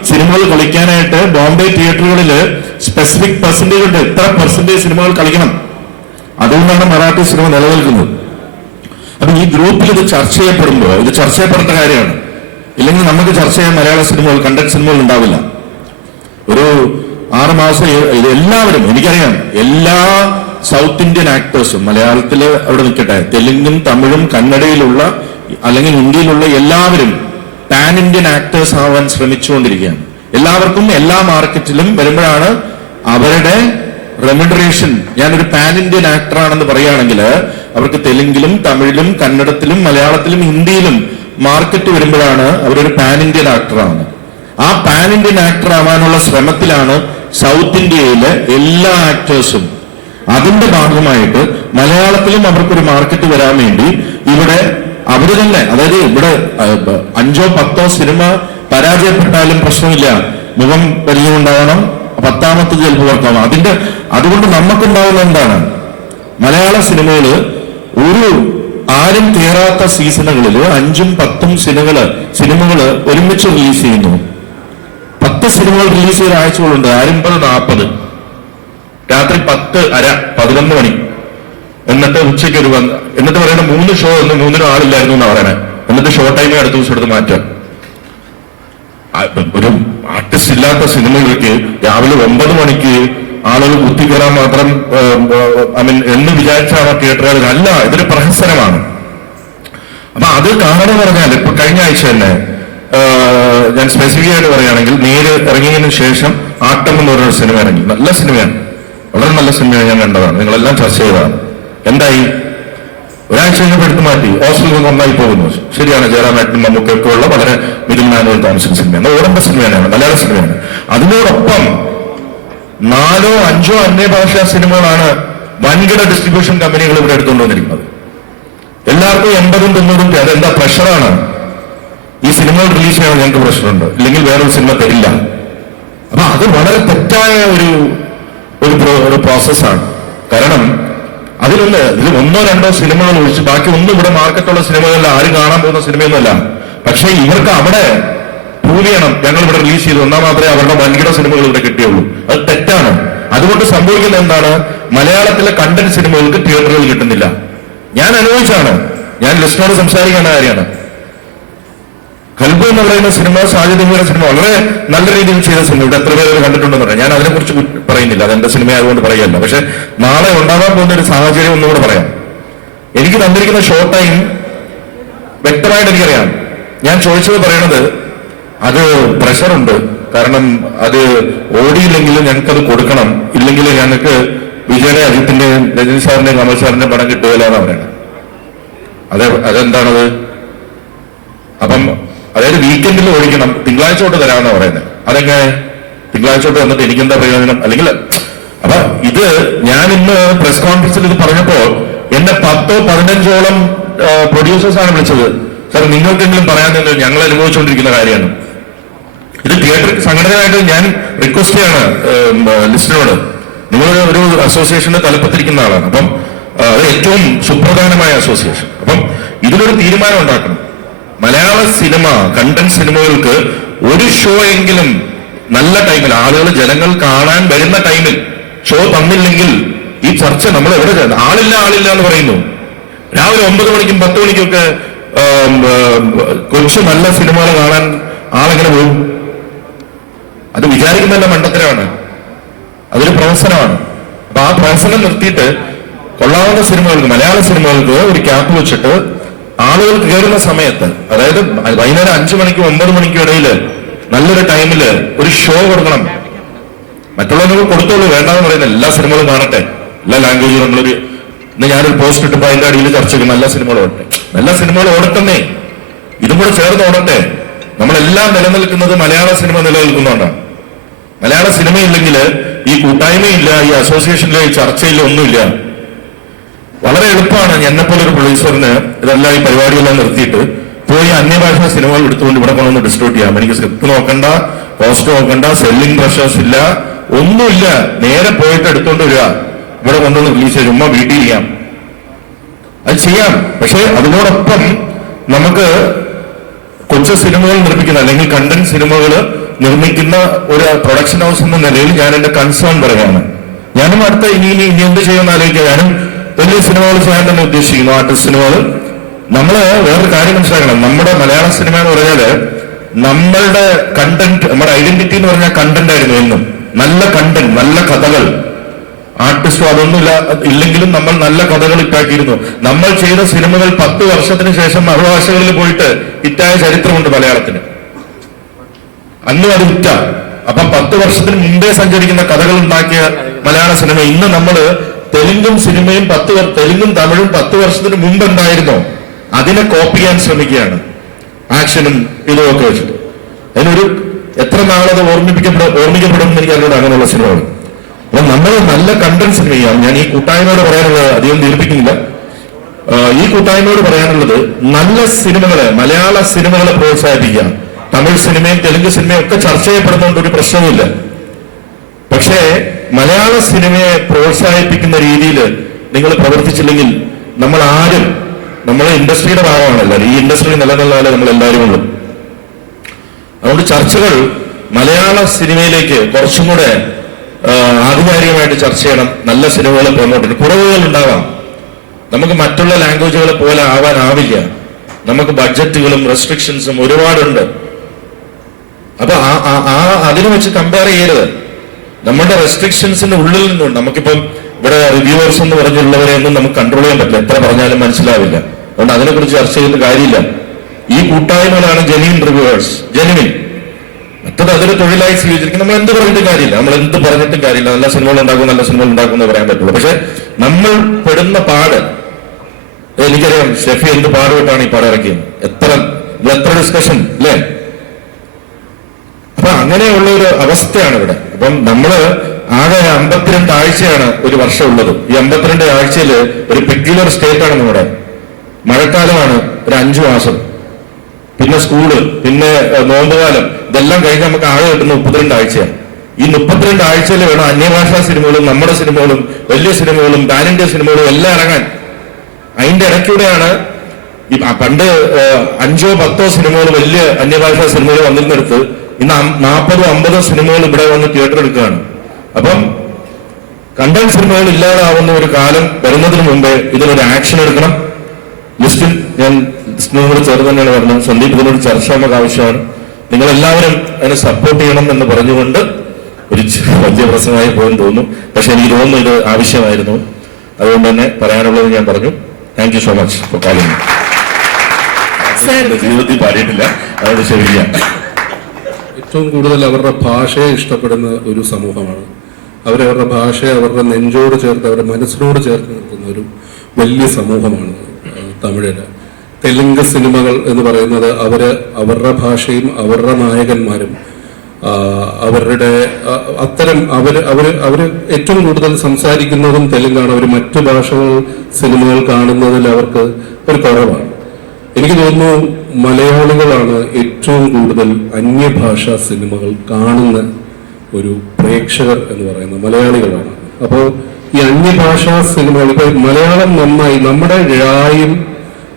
സിനിമകൾ കളിക്കാനായിട്ട് ബോംബെ തിയേറ്ററുകളിൽ സ്പെസിഫിക് പെർസെന്റേജ് ഉണ്ട്, എത്ര പെർസെന്റേജ് സിനിമകൾ കളിക്കണം. അതുകൊണ്ടാണ് മറാഠി സിനിമ നിലനിൽക്കുന്നത്. അപ്പൊ ഈ ഗ്രൂപ്പിൽ ഇത് ചർച്ച ചെയ്യപ്പെടുമ്പോൾ ഇത് ചർച്ച ചെയ്യപ്പെടുന്ന കാര്യമാണ്. ഇല്ലെങ്കിൽ നമുക്ക് ചർച്ച ചെയ്യാൻ മലയാള സിനിമകൾ, കണ്ടന്റ് സിനിമകൾ ഉണ്ടാവില്ല. ഒരു 6 മാസം ഇത് എല്ലാവരും, എനിക്കറിയാം, എല്ലാ സൗത്ത് ഇന്ത്യൻ ആക്ടേഴ്സും മലയാളത്തിൽ അവിടെ നിൽക്കട്ടെ, തെലുങ്കും തമിഴും കന്നഡയിലുള്ള അല്ലെങ്കിൽ ഹിന്ദിയിലുള്ള എല്ലാവരും പാൻ ഇന്ത്യൻ ആക്ടേഴ്സ് ആവാൻ ശ്രമിച്ചുകൊണ്ടിരിക്കുകയാണ്. എല്ലാവർക്കും എല്ലാ മാർക്കറ്റിലും വരുമ്പോഴാണ് അവരുടെ റെമ്യൂണറേഷൻ. ഞാനൊരു പാൻ ഇന്ത്യൻ ആക്ടറാണെന്ന് പറയുകയാണെങ്കിൽ അവർക്ക് തെലുങ്കിലും തമിഴിലും കന്നഡത്തിലും മലയാളത്തിലും ഹിന്ദിയിലും മാർക്കറ്റ് വരുമ്പോഴാണ് അവരൊരു പാൻ ഇന്ത്യൻ ആക്ടറാണ്. ആ പാൻ ഇന്ത്യൻ ആക്ടർ ആവാനുള്ള ശ്രമത്തിലാണ് സൗത്ത് ഇന്ത്യയിലെ എല്ലാ ആക്ടേഴ്സും. അതിന്റെ ഭാഗമായിട്ട് മലയാളത്തിലും അവർക്കൊരു മാർക്കറ്റ് വരാൻ വേണ്ടി ഇവിടെ അവര് തന്നെ, അതായത് ഇവിടെ 5ഓ 10ഓ സിനിമ പരാജയപ്പെട്ടാലും പ്രശ്നമില്ല, മുഖം പരിചയമുണ്ടാവണം, 10ാമത്തെ ചിലപ്പോൾ വർക്കാവാം. അതുകൊണ്ട് നമുക്കുണ്ടാവുന്ന എന്താണ്, മലയാള സിനിമകള് ആരും കയറാത്ത സീസണുകളിൽ 5ഉം 10ഉം സിനിമകള് ഒരുമിച്ച് റിലീസ് ചെയ്യുന്നു. 10 സിനിമകൾ റിലീസ് ചെയ്ത ആഴ്ചകളുണ്ട്. 50-40 രാത്രി 10:30-11 മണി. എന്നിട്ട് ഉച്ചയ്ക്ക് എന്നിട്ട് പറയുന്ന 3 ഷോ എന്ന് 3 ആളില്ലായിരുന്നു എന്നാ പറയണേ. എന്നിട്ട് ഷോ ടൈമേ അടുത്ത ദിവസം എടുത്ത് മാറ്റാം. ഒരു ആർട്ടിസ്റ്റ് ഇല്ലാത്ത സിനിമകൾക്ക് രാവിലെ 9 മണിക്ക് ആളുകൾ കുത്തിക്കയറാൻ മാത്രം എന്ന് വിചാരിച്ചാണ് തിയേറ്ററുകൾ. അല്ല, ഇതൊരു പ്രഹസനമാണ്. അപ്പൊ അത് കാണുന്ന പറഞ്ഞാൽ ഇപ്പൊ കഴിഞ്ഞ ആഴ്ച തന്നെ ഞാൻ സ്പെസിഫിക് ആയിട്ട് പറയുകയാണെങ്കിൽ നേര് ഇറങ്ങിയതിനു ശേഷം ആട്ടം എന്ന് പറഞ്ഞൊരു സിനിമ ഇറങ്ങി. നല്ല സിനിമയാണ്, വളരെ നല്ല സിനിമയാണ്. ഞാൻ കണ്ടതാണ്, നിങ്ങളെല്ലാം ചർച്ച ചെയ്തതാണ്. എന്തായി? ഒരാഴ്ച കഴിഞ്ഞപ്പോൾ എടുത്തു മാറ്റി. ഹോസ്റ്റലിൽ നന്നായി പോകുന്നു. ശരിയാണ്, ജയറാമേട്ടനും നമുക്കൊക്കെ ഉള്ള വളരെ മിഡിൽ മാനുവൽ താമസിക്കുന്ന സിനിമയാണ്, ഓരോ സിനിമയാണ്, മലയാള സിനിമയാണ്. അതിനോടൊപ്പം 4ഓ 5ഓ അന്യഭാഷാ സിനിമകളാണ് വൻകിട ഡിസ്ട്രിബ്യൂഷൻ കമ്പനികൾ ഇവിടെ എടുത്തുകൊണ്ടുവന്നിരിക്കുന്നത്. എല്ലാവർക്കും 80-90 അതെന്താ പ്രഷറാണ്. ഈ സിനിമകൾ റിലീസ് ചെയ്യാൻ ഞങ്ങൾക്ക് പ്രഷറുണ്ട്, ഇല്ലെങ്കിൽ വേറൊരു സിനിമ തരില്ല. അപ്പൊ അത് വളരെ തെറ്റായ ഒരു പ്രോസസ്സാണ്. കാരണം ഇതിൽ 1-2 സിനിമകൾ ഒഴിച്ച് ബാക്കി ഒന്നും ഇവിടെ മാർക്കറ്റുള്ള സിനിമകളിൽ ആരും കാണാൻ പോകുന്ന സിനിമയൊന്നുമല്ല. പക്ഷേ ഇവർക്ക് അവിടെ പ്രൂവ് ചെയ്യണം, ഞങ്ങൾ ഇവിടെ റിലീസ് ചെയ്തു, എന്നാൽ മാത്രമേ അവരുടെ വൻകിട സിനിമകൾ ഇവിടെ കിട്ടിയുള്ളൂ. അത് തെറ്റാണ്. അതുകൊണ്ട് സംഭവിക്കുന്നത് എന്താണ്, മലയാളത്തിലെ കണ്ടന്റ് സിനിമകൾക്ക് തിയേറ്ററുകൾ കിട്ടുന്നില്ല. ഞാൻ അനുഭവിച്ചാണ്, ഞാൻ ലിസ്റ്റിനോട് സംസാരിക്കേണ്ട കാര്യമാണ്. കൽബ് എന്ന് പറയുന്ന സിനിമ, സാധ്യതയുടെ സിനിമ വളരെ നല്ല രീതിയിൽ ചെയ്ത സിനിമ. ഇവിടെ എത്ര പേര് കണ്ടിട്ടുണ്ടെന്ന് പറയാം. ഞാൻ അതിനെക്കുറിച്ച് പറയുന്നില്ല, അതെന്റെ സിനിമ ആയതുകൊണ്ട് പറയല്ല. പക്ഷെ നാളെ ഉണ്ടാകാൻ പോകുന്ന ഒരു സാഹചര്യം ഒന്നുകൂടെ പറയാം. എനിക്ക് തന്നിരിക്കുന്ന ഷോർട്ട് ടൈം വ്യക്തമായിട്ട് എനിക്കറിയാം. ഞാൻ ചോദിച്ചത് പറയണത് അത് പ്രഷറുണ്ട്, കാരണം അത് ഓടിയില്ലെങ്കിലും ഞങ്ങൾക്കത് കൊടുക്കണം, ഇല്ലെങ്കിൽ ഞങ്ങൾക്ക് വിജയുടെ, അജിത്തിന്റെയും രജനി സാറിന്റെയും കമൽ സാറിന്റെയും പണം കിട്ടുകയില്ല എന്നാണ് പറയുന്നത്. അതെന്താണത്? അപ്പം അതായത് വീക്കെൻഡിൽ ഓടിക്കണം, തിങ്കളാഴ്ച തൊട്ട് തരാമെന്നാണ് പറയുന്നത്. അതെങ്ങനെ തിങ്കളാഴ്ച തൊട്ട് വന്നിട്ട് എനിക്കെന്താ പ്രയോജനം? അല്ലെങ്കിൽ അപ്പൊ ഇത് ഞാൻ ഇന്ന് പ്രസ് കോൺഫറൻസിൽ ഇത് പറഞ്ഞപ്പോൾ എന്നെ 10-15ഓളം പ്രൊഡ്യൂസേഴ്സാണ് വിളിച്ചത്. സാർ നിങ്ങൾക്കെങ്കിലും പറയാൻ തന്നെ ഞങ്ങൾ അനുഭവിച്ചുകൊണ്ടിരിക്കുന്ന കാര്യമാണ് ഇത്. തിയേറ്റർ സംഘടനയായിട്ട് ഞാൻ റിക്വസ്റ്റ് ചെയ്യാണ് ലിസ്റ്റിനോട്, നിങ്ങൾ ഒരു അസോസിയേഷന്റെ തലപ്പത്തിരിക്കുന്ന ആളാണ്, അപ്പം അത് ഏറ്റവും സുപ്രധാനമായ അസോസിയേഷൻ. അപ്പം ഇതിലൊരു തീരുമാനം ഉണ്ടാക്കണം. മലയാള സിനിമ, കണ്ടന്റ് സിനിമകൾക്ക് ഒരു ഷോ എങ്കിലും നല്ല ടൈമിൽ, ആളുകൾ ജനങ്ങൾ കാണാൻ വരുന്ന ടൈമിൽ ഷോ തന്നില്ലെങ്കിൽ ഈ ചർച്ച നമ്മൾ എവിടെ ആളില്ല എന്ന് പറയുന്നു. രാവിലെ 9 മണിക്കും 10 മണിക്കൊക്കെ കൊച്ചു നല്ല സിനിമകൾ കാണാൻ ആളെങ്ങനെ പോകും? അത് വിചാരിക്കുന്നതല്ല, മണ്ടത്തരമാണ്, അതൊരു പ്രഹസനമാണ്. അപ്പൊ ആ പ്രഹസനം നിർത്തിയിട്ട് കൊള്ളാവുന്ന സിനിമകൾക്ക്, മലയാള സിനിമകൾക്ക് ഒരു ക്യാപ്പ് വെച്ചിട്ട് ആളുകൾ കയറുന്ന സമയത്ത്, അതായത് വൈകുന്നേരം 5 മണിക്കും 9 മണിക്കും ഇടയിൽ നല്ലൊരു ടൈമില് ഒരു ഷോ കൊടുക്കണം. മറ്റുള്ളവർക്ക് കൊടുത്തോളൂ, വേണ്ടാന്ന് പറയുന്നത് എല്ലാ സിനിമകളും കാണട്ടെ, എല്ലാ ലാംഗ്വേജും. നമ്മളൊരു ഇന്ന് ഞാനൊരു പോസ്റ്റ് ഇട്ടപ്പോ അതിന്റെ അടിയിൽ ചർച്ച ചെയ്യും, നല്ല സിനിമകൾ ഓടട്ടെ, നല്ല സിനിമകൾ ഓടട്ടെന്നേ, ഇതും കൂടെ ചേർന്ന് ഓടട്ടെ. നമ്മളെല്ലാം നിലനിൽക്കുന്നത് മലയാള സിനിമ നിലനിൽക്കുന്നതുകൊണ്ടാണ്. മലയാള സിനിമയില്ലെങ്കിൽ ഈ കൂട്ടായ്മയില്ല, ഈ അസോസിയേഷനിലെ ഈ ചർച്ചയില്ല, ഒന്നുമില്ല. വളരെ എളുപ്പമാണ് എന്നെപ്പോലെ ഒരു പ്രൊഡ്യൂസറിന് ഇതെല്ലാം ഈ പരിപാടിയെല്ലാം നിർത്തിയിട്ട് പോയി അന്യഭാഷാ സിനിമകൾ എടുത്തുകൊണ്ട് ഇവിടെ കൊണ്ടൊന്ന് ഡിസ്ട്രിബ്യൂട്ട് ചെയ്യാം. എനിക്ക് സ്ക്രിപ്റ്റ് നോക്കണ്ട, കോസ്റ്റ് നോക്കണ്ട, സെല്ലിംഗ് പ്രഷേഴ്സ് ഇല്ല, ഒന്നുമില്ല. നേരെ പോയിട്ട് എടുത്തോണ്ട് വരിക, ഇവിടെ കൊണ്ടുവന്ന് റിലീസ് ചെയ്ത് ചുമ്മാ വീട്ടിൽ ചെയ്യാം. അത് ചെയ്യാം. പക്ഷെ അതിനോടൊപ്പം നമുക്ക് കൊച്ചു സിനിമകൾ നിർമ്മിക്കുന്ന, അല്ലെങ്കിൽ കണ്ടന്റ് സിനിമകൾ നിർമ്മിക്കുന്ന ഒരു പ്രൊഡക്ഷൻ ഹൗസ് എന്ന നിലയിൽ ഞാൻ എന്റെ കൺസേൺ പറയുകയാണ്. ഞാനും അടുത്ത ഇനി എന്ത് ചെയ്യുമെന്ന് ആലോചിക്കുക. ഞാനും വലിയ സിനിമകൾ ചെയ്യാൻ തന്നെ ഉദ്ദേശിക്കുന്നു, ആർട്ടിസ്റ്റ് സിനിമകൾ. നമ്മള് വേറൊരു കാര്യം മനസ്സിലാക്കണം. നമ്മുടെ മലയാള സിനിമ എന്ന് പറഞ്ഞാല് നമ്മളുടെ കണ്ടന്റ്, നമ്മുടെ ഐഡന്റിറ്റി എന്ന് പറഞ്ഞാൽ കണ്ടന്റ് ആയിരുന്നു എന്നും. നല്ല കണ്ടന്റ്, നല്ല കഥകൾ, ആർട്ടിസ്റ്റോ അതൊന്നുമില്ല ഇല്ലെങ്കിലും നമ്മൾ നല്ല കഥകൾ ഇട്ടാക്കിയിരുന്നു. നമ്മൾ ചെയ്ത സിനിമകൾ 10 വർഷത്തിന് ശേഷം മറുഭാഷകളിൽ പോയിട്ട് ഹിറ്റായ ചരിത്രമുണ്ട് മലയാളത്തിന്. അന്നും അത് ഹിറ്റാ. അപ്പൊ 10 വർഷത്തിന് മുമ്പേ സഞ്ചരിക്കുന്ന കഥകൾ ഉണ്ടാക്കിയ മലയാള സിനിമ ഇന്ന് നമ്മള് തെലുങ്കും സിനിമയും തെലുങ്കും തമിഴും 10 വർഷത്തിന് മുമ്പ് ഉണ്ടായിരുന്നോ അതിനെ കോപ്പി ചെയ്യാൻ ശ്രമിക്കുകയാണ്, ആക്ഷനും ഇതുമൊക്കെ വെച്ചിട്ട്. അതിനൊരു എത്ര നാളത് ഓർമ്മിക്കപ്പെടും എനിക്ക് അറിയില്ല അങ്ങനെയുള്ള സിനിമകൾ. അപ്പൊ നമ്മൾ നല്ല കണ്ടന്റ് സിനിമ ചെയ്യാം. ഞാൻ ഈ കൂട്ടായ്മയോട് പറയാനുള്ളത് അധികം ദീർഘിപ്പിക്കുന്നില്ല. ഈ കൂട്ടായ്മയോട് പറയാനുള്ളത് നല്ല സിനിമകളെ, മലയാള സിനിമകളെ പ്രോത്സാഹിപ്പിക്കുക. തമിഴ് സിനിമയും തെലുങ്ക് സിനിമയും ഒക്കെ ചർച്ച ചെയ്യപ്പെടുന്നതുകൊണ്ട് ഒരു പ്രശ്നവുമില്ല. പക്ഷേ മലയാള സിനിമയെ പ്രോത്സാഹിപ്പിക്കുന്ന രീതിയിൽ നിങ്ങൾ പ്രവർത്തിച്ചില്ലെങ്കിൽ നമ്മളെ ഇൻഡസ്ട്രിയുടെ ഭാഗമാണല്ലോ. ഈ ഇൻഡസ്ട്രി നിലനിന്നാലേ നമ്മൾ എല്ലാവരും ഉള്ളൂ. അതുകൊണ്ട് ചർച്ചകൾ മലയാള സിനിമയിലേക്ക് കുറച്ചും കൂടെ ആധികാരികമായിട്ട് ചർച്ച ചെയ്യണം. നല്ല സിനിമകളെ പ്രൊമോട്ട് ചെയ്യണം. കുറവുകൾ ഉണ്ടാവാം, നമുക്ക് മറ്റുള്ള ലാംഗ്വേജുകളെ പോലെ ആവാനാവില്ല. നമുക്ക് ബഡ്ജറ്റുകളും റെസ്ട്രിക്ഷൻസും ഒരുപാടുണ്ട്. അപ്പൊ അതിനെ വെച്ച് കമ്പയർ ചെയ്യരുത്. നമ്മുടെ റെസ്ട്രിക്ഷൻസിന്റെ ഉള്ളിൽ നിന്നുണ്ട്. നമുക്കിപ്പം ഇവിടെ റിവ്യൂവേഴ്സ് എന്ന് പറഞ്ഞുള്ളവരെ ഒന്നും നമുക്ക് കൺട്രോൾ ചെയ്യാൻ പറ്റില്ല, എത്ര പറഞ്ഞാലും മനസ്സിലാവില്ല. അതുകൊണ്ട് അതിനെക്കുറിച്ച് ചർച്ച ചെയ്യുന്ന കാര്യമില്ല. ഈ കൂട്ടായ്മകളാണ് ജെന്യൂൻ റിവ്യൂവേഴ്സ്, ജെന്യൂൻ. മറ്റത് അതൊരു തൊഴിലായി സ്വീകരിക്കും. നമ്മൾ എന്ത് പറഞ്ഞിട്ടും കാര്യമില്ല, നമ്മൾ എന്ത് പറഞ്ഞിട്ടും കാര്യമില്ല. നല്ല സിനിമകൾ ഉണ്ടാക്കും എന്ന് പറയാൻ പറ്റുള്ളൂ. പക്ഷെ നമ്മൾ പെടുന്ന പാട്, എനിക്കറിയാം ഷെഫി എന്ത് പാടുപെട്ടാണ് ഈ പടം ഇറക്കിയത്. എത്ര ഡിസ്കഷൻ അല്ലേ? അപ്പൊ അങ്ങനെയുള്ള ഒരു അവസ്ഥയാണ് ഇവിടെ. അപ്പം നമ്മള് ആകെ 52 ആഴ്ചയാണ് ഒരു വർഷം ഉള്ളത്. ഈ 52 ആഴ്ചയിൽ ഒരു പെക്യുലർ സ്റ്റേറ്റ് ആണ് നമ്മുടെ. മഴക്കാലമാണ് ഒരു 5 മാസം, പിന്നെ സ്കൂള്, പിന്നെ നോമ്പുകാലം, ഇതെല്ലാം കഴിഞ്ഞ് നമുക്ക് ആകെ കിട്ടുന്ന 32 ആഴ്ചയാണ്. ഈ 32 ആഴ്ചയിൽ വേണം അന്യഭാഷാ സിനിമകളും നമ്മുടെ സിനിമകളും വലിയ സിനിമകളും പാൻ ഇന്ത്യ സിനിമകളും എല്ലാം ഇറങ്ങാൻ. അതിന്റെ ഇടയ്ക്കൂടെയാണ് ഈ പണ്ട് 5-10 സിനിമകൾ, വലിയ അന്യഭാഷാ സിനിമകൾ വന്നിരുന്നെടുത്ത് ഇന്ന് 40-50 സിനിമകൾ ഇവിടെ വന്ന് തിയേറ്റർ എടുക്കുകയാണ്. അപ്പം കണ്ടന്റ് സിനിമകൾ ഇല്ലാതാവുന്ന ഒരു കാലം വരുന്നതിന് മുമ്പേ ഇതിനൊരു ആക്ഷൻ എടുക്കണം. ലിസ്റ്റിൽ ഞാൻ വിഷ്ണുവിനോട് ചേർന്ന് തന്നെയാണ് പറഞ്ഞത്. സന്ദീപ് ഇതിനൊരു ചർച്ച നമുക്ക് ആവശ്യമാണ്, നിങ്ങൾ എല്ലാവരും അതിനെ സപ്പോർട്ട് ചെയ്യണം എന്ന് പറഞ്ഞുകൊണ്ട് ഒരു പദ്യപ്രസംഗമായി പോയെന്ന് തോന്നുന്നു. പക്ഷെ എനിക്ക് തോന്നുന്നു ഇത് ആവശ്യമായിരുന്നു. അതുകൊണ്ട് തന്നെ പറയാനുള്ളത് ഞാൻ പറഞ്ഞു. Thank you so much for calling. ജീവിതത്തിൽ പാടിയിട്ടില്ല, അതുകൊണ്ട് ശരിയില്ല. ഏറ്റവും കൂടുതൽ അവരുടെ ഭാഷയെ ഇഷ്ടപ്പെടുന്ന ഒരു സമൂഹമാണ്. അവരവരുടെ ഭാഷയെ അവരുടെ നെഞ്ചോട് ചേർത്ത് അവരുടെ മനസ്സിനോട് ചേർത്ത് നിർത്തുന്ന ഒരു വലിയ സമൂഹമാണ് തമിഴര്. തെലുങ്ക് സിനിമകൾ എന്ന് പറയുന്നത് അവരുടെ ഭാഷയും അവരുടെ നായകന്മാരും അവരുടെ അത്തരം അവര് ഏറ്റവും കൂടുതൽ സംസാരിക്കുന്നതും തെലുങ്കാണ്. അവർ മറ്റു ഭാഷകൾ സിനിമകൾ കാണുന്നതിൽ അവർക്ക് ഒരു കുറവാണ്. എനിക്ക് തോന്നുന്നു മലയാളികളാണ് ഏറ്റവും കൂടുതൽ അന്യഭാഷാ സിനിമകൾ കാണുന്ന ഒരു പ്രേക്ഷകർ എന്ന് പറയുന്നത് മലയാളികളാണ്. അപ്പോൾ ഈ അന്യഭാഷാ സിനിമകൾ ഇപ്പൊ മലയാളം നന്നായി നമ്മുടെ ഴായും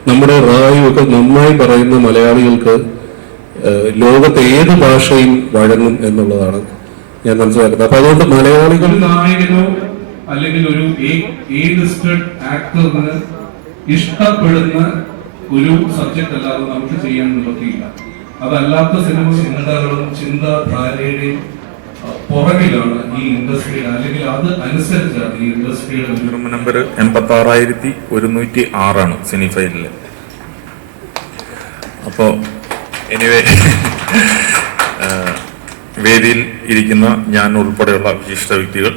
നമ്മുടെ റായും ഒക്കെ നന്നായി പറയുന്ന മലയാളികൾക്ക് ലോകത്തെ ഏത് ഭാഷയും വഴങ്ങും എന്നുള്ളതാണ് ഞാൻ മനസ്സിലാക്കുന്നത്. അപ്പൊ അതുകൊണ്ട് മലയാളികൾ നായകനോ അല്ലെങ്കിൽ ഒരു ലിസ്റ്റഡ് ആക്ടറിന് ഇഷ്ടപ്പെടുന്ന ഒരു സബ്ജക്ട് അല്ലാതെ നമുക്ക് ചെയ്യാൻ നിവൃത്തിയില്ല. അതല്ലാത്ത സിനിമ ചിന്തകളും ചിന്താധാരയുടെയും പുറകിലാണ് ഈ ഇൻഡസ്ട്രിയിൽ, അല്ലെങ്കിൽ അത് അനുസരിച്ചാണ് ഈ ഇൻഡസ്ട്രിയുടെ നമ്പർ 86,106 സിനിഫൈലില്. അപ്പോ എനിവേ വേദിയിൽ ഇരിക്കുന്ന ഞാൻ ഉൾപ്പെടെയുള്ള വിശിഷ്ട വ്യക്തികൾ,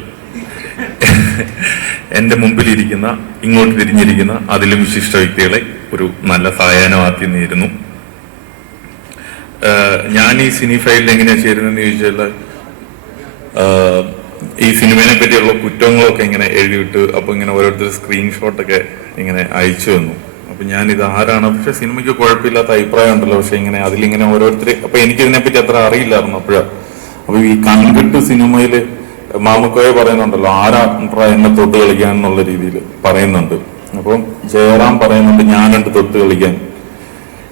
എന്റെ മുമ്പിൽ ഇരിക്കുന്ന ഇങ്ങോട്ട് തിരിഞ്ഞിരിക്കുന്ന അതിലും വിശിഷ്ട വ്യക്തികളെ ഒരു നല്ല സായാഹ്നമാക്കി നേരുന്നു. ഞാൻ ഈ സിനിഫൈലിൽ എങ്ങനെയാ ചേരുന്നതെന്ന് ചോദിച്ചാൽ, ഈ സിനിമയെ പറ്റിയുള്ള കുറ്റങ്ങളൊക്കെ ഇങ്ങനെ എഴുതിയിട്ട് അപ്പൊ ഇങ്ങനെ ഓരോരുത്തർ സ്ക്രീൻഷോട്ടൊക്കെ ഇങ്ങനെ അയച്ചു തന്നു. അപ്പൊ ഞാൻ ഇത് ആരാണ്, പക്ഷെ സിനിമയ്ക്ക് കുഴപ്പമില്ലാത്ത അഭിപ്രായം ഉണ്ടല്ലോ, പക്ഷെ ഇങ്ങനെ അതിലിങ്ങനെ ഓരോരുത്തർ, അപ്പൊ എനിക്ക് ഇതിനെപ്പറ്റി അത്ര അറിയില്ലായിരുന്നു അപ്പോഴാണ്. അപ്പൊ ഈ കൺകെട്ട് സിനിമയില് മാമുക്കോയെ പറയുന്നുണ്ടല്ലോ, ആരാ എന്നെ തൊട്ട് കളിക്കാൻ എന്നുള്ള രീതിയിൽ പറയുന്നുണ്ട്. അപ്പം ജയറാം പറയുന്നുണ്ട് ഞാനുണ്ട് തൊട്ട് കളിക്കാൻ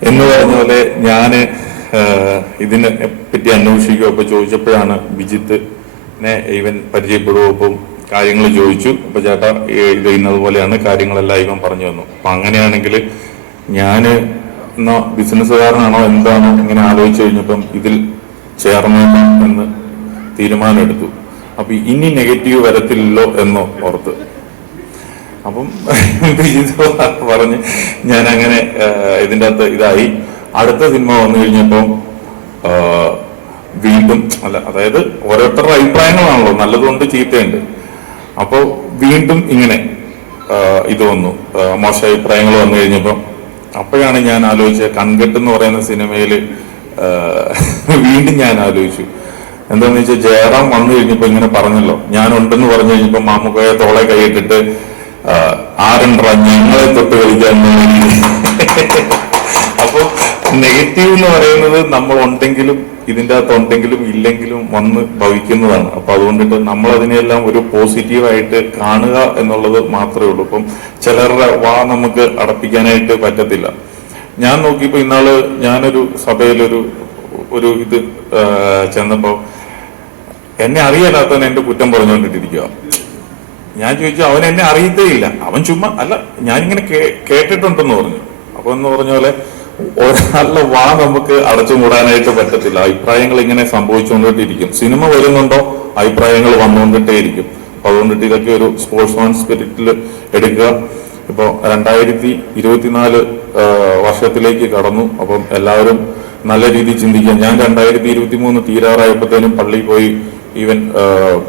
എന്ന് പറഞ്ഞ പോലെ ഞാന് ഇതിനെ പറ്റി അന്വേഷിക്കുക. അപ്പൊ ചോദിച്ചപ്പോഴാണ് ബിജിത്തിനെ ഇവൻ പരിചയപ്പെടുവോ, അപ്പം കാര്യങ്ങൾ ചോദിച്ചു. അപ്പൊ ചേട്ടാ ഇത് ഇന്നതുപോലെയാണ് കാര്യങ്ങളെല്ലാം ഇവൻ പറഞ്ഞു തന്നു. അപ്പൊ അങ്ങനെയാണെങ്കിൽ ഞാന് എന്നാ ബിസിനസ്സുകാരനാണോ എന്താണോ ഇങ്ങനെ ആലോചിച്ചു കഴിഞ്ഞപ്പം ഇതിൽ ചേർന്നേക്കാം എന്ന് തീരുമാനമെടുത്തു. അപ്പൊ ഇനി നെഗറ്റീവ് വരത്തില്ലല്ലോ എന്നോ ഓർത്ത് അപ്പം പറഞ്ഞ് ഞാൻ അങ്ങനെ ഇതിൻ്റെ അകത്ത് ഇതായി. അടുത്ത സിനിമ വന്നു കഴിഞ്ഞപ്പം വീണ്ടും അതായത് ഓരോരുത്തരുടെ അഭിപ്രായങ്ങളാണല്ലോ, നല്ലതുകൊണ്ട് ചീത്തയുണ്ട്. അപ്പോ വീണ്ടും ഇങ്ങനെ ഇത് വന്നു, മോശം അഭിപ്രായങ്ങൾ വന്നു കഴിഞ്ഞപ്പം അപ്പോഴാണ് ഞാൻ ആലോചിച്ചത്, കൺകെട്ട് എന്ന് പറയുന്ന സിനിമയില് വീണ്ടും ഞാൻ ആലോചിച്ചു എന്താന്ന് വെച്ചാൽ ജയറാം വന്നു കഴിഞ്ഞപ്പോ ഇങ്ങനെ പറഞ്ഞല്ലോ, ഞാനുണ്ടെന്ന് പറഞ്ഞു കഴിഞ്ഞപ്പോ മാമുക്കോയെ തോളെ കൈയിട്ടിട്ട് ആരണ്ട ഞങ്ങളെ തൊട്ട് കളിക്കാൻ. അപ്പൊ നെഗറ്റീവ് എന്ന് പറയുന്നത് നമ്മൾ ഉണ്ടെങ്കിലും ഇതിൻ്റെ അകത്ത് ഉണ്ടെങ്കിലും ഇല്ലെങ്കിലും വന്ന് ഭവിക്കുന്നതാണ്. അപ്പൊ അതുകൊണ്ടിട്ട് നമ്മൾ അതിനെല്ലാം ഒരു പോസിറ്റീവായിട്ട് കാണുക എന്നുള്ളത് മാത്രമേ ഉള്ളൂ. ഇപ്പം ചിലരുടെ നമുക്ക് അടപ്പിക്കാനായിട്ട് പറ്റത്തില്ല. ഞാൻ നോക്കിയപ്പോ ഇന്നാള് ഞാനൊരു സഭയിലൊരു ഇത് ചെന്നപ്പോ എന്നെ അറിയാലാത്തവൻ എന്റെ കുറ്റം പറഞ്ഞുകൊണ്ടിട്ടിരിക്കുക. ഞാൻ ചോദിച്ചു, അവൻ എന്നെ അറിയത്തേ ഇല്ല, അവൻ ചുമ്മാ അല്ല ഞാനിങ്ങനെ കേട്ടിട്ടുണ്ടെന്ന് പറഞ്ഞു. അപ്പൊ എന്ന് പറഞ്ഞ പോലെ ഒരാളുടെ നമുക്ക് അടച്ചു മൂടാനായിട്ട് പറ്റത്തില്ല. അഭിപ്രായങ്ങൾ ഇങ്ങനെ സംഭവിച്ചുകൊണ്ടിട്ടിരിക്കും. സിനിമ വരുന്നുണ്ടോ അഭിപ്രായങ്ങൾ വന്നുകൊണ്ടിട്ടേ ഇരിക്കും. അപ്പൊ അതുകൊണ്ടിട്ട് ഇതൊക്കെ ഒരു സ്പോർട്സ്മാൻ സ്പിരിറ്റിൽ എടുക്കുക. ഇപ്പൊ 2024 വർഷത്തിലേക്ക് കടന്നു. അപ്പം എല്ലാവരും നല്ല രീതിയിൽ ചിന്തിക്കുക. ഞാൻ 2023 തീരാറായപ്പോഴത്തേനും പള്ളിയിൽ പോയി ഈവൻ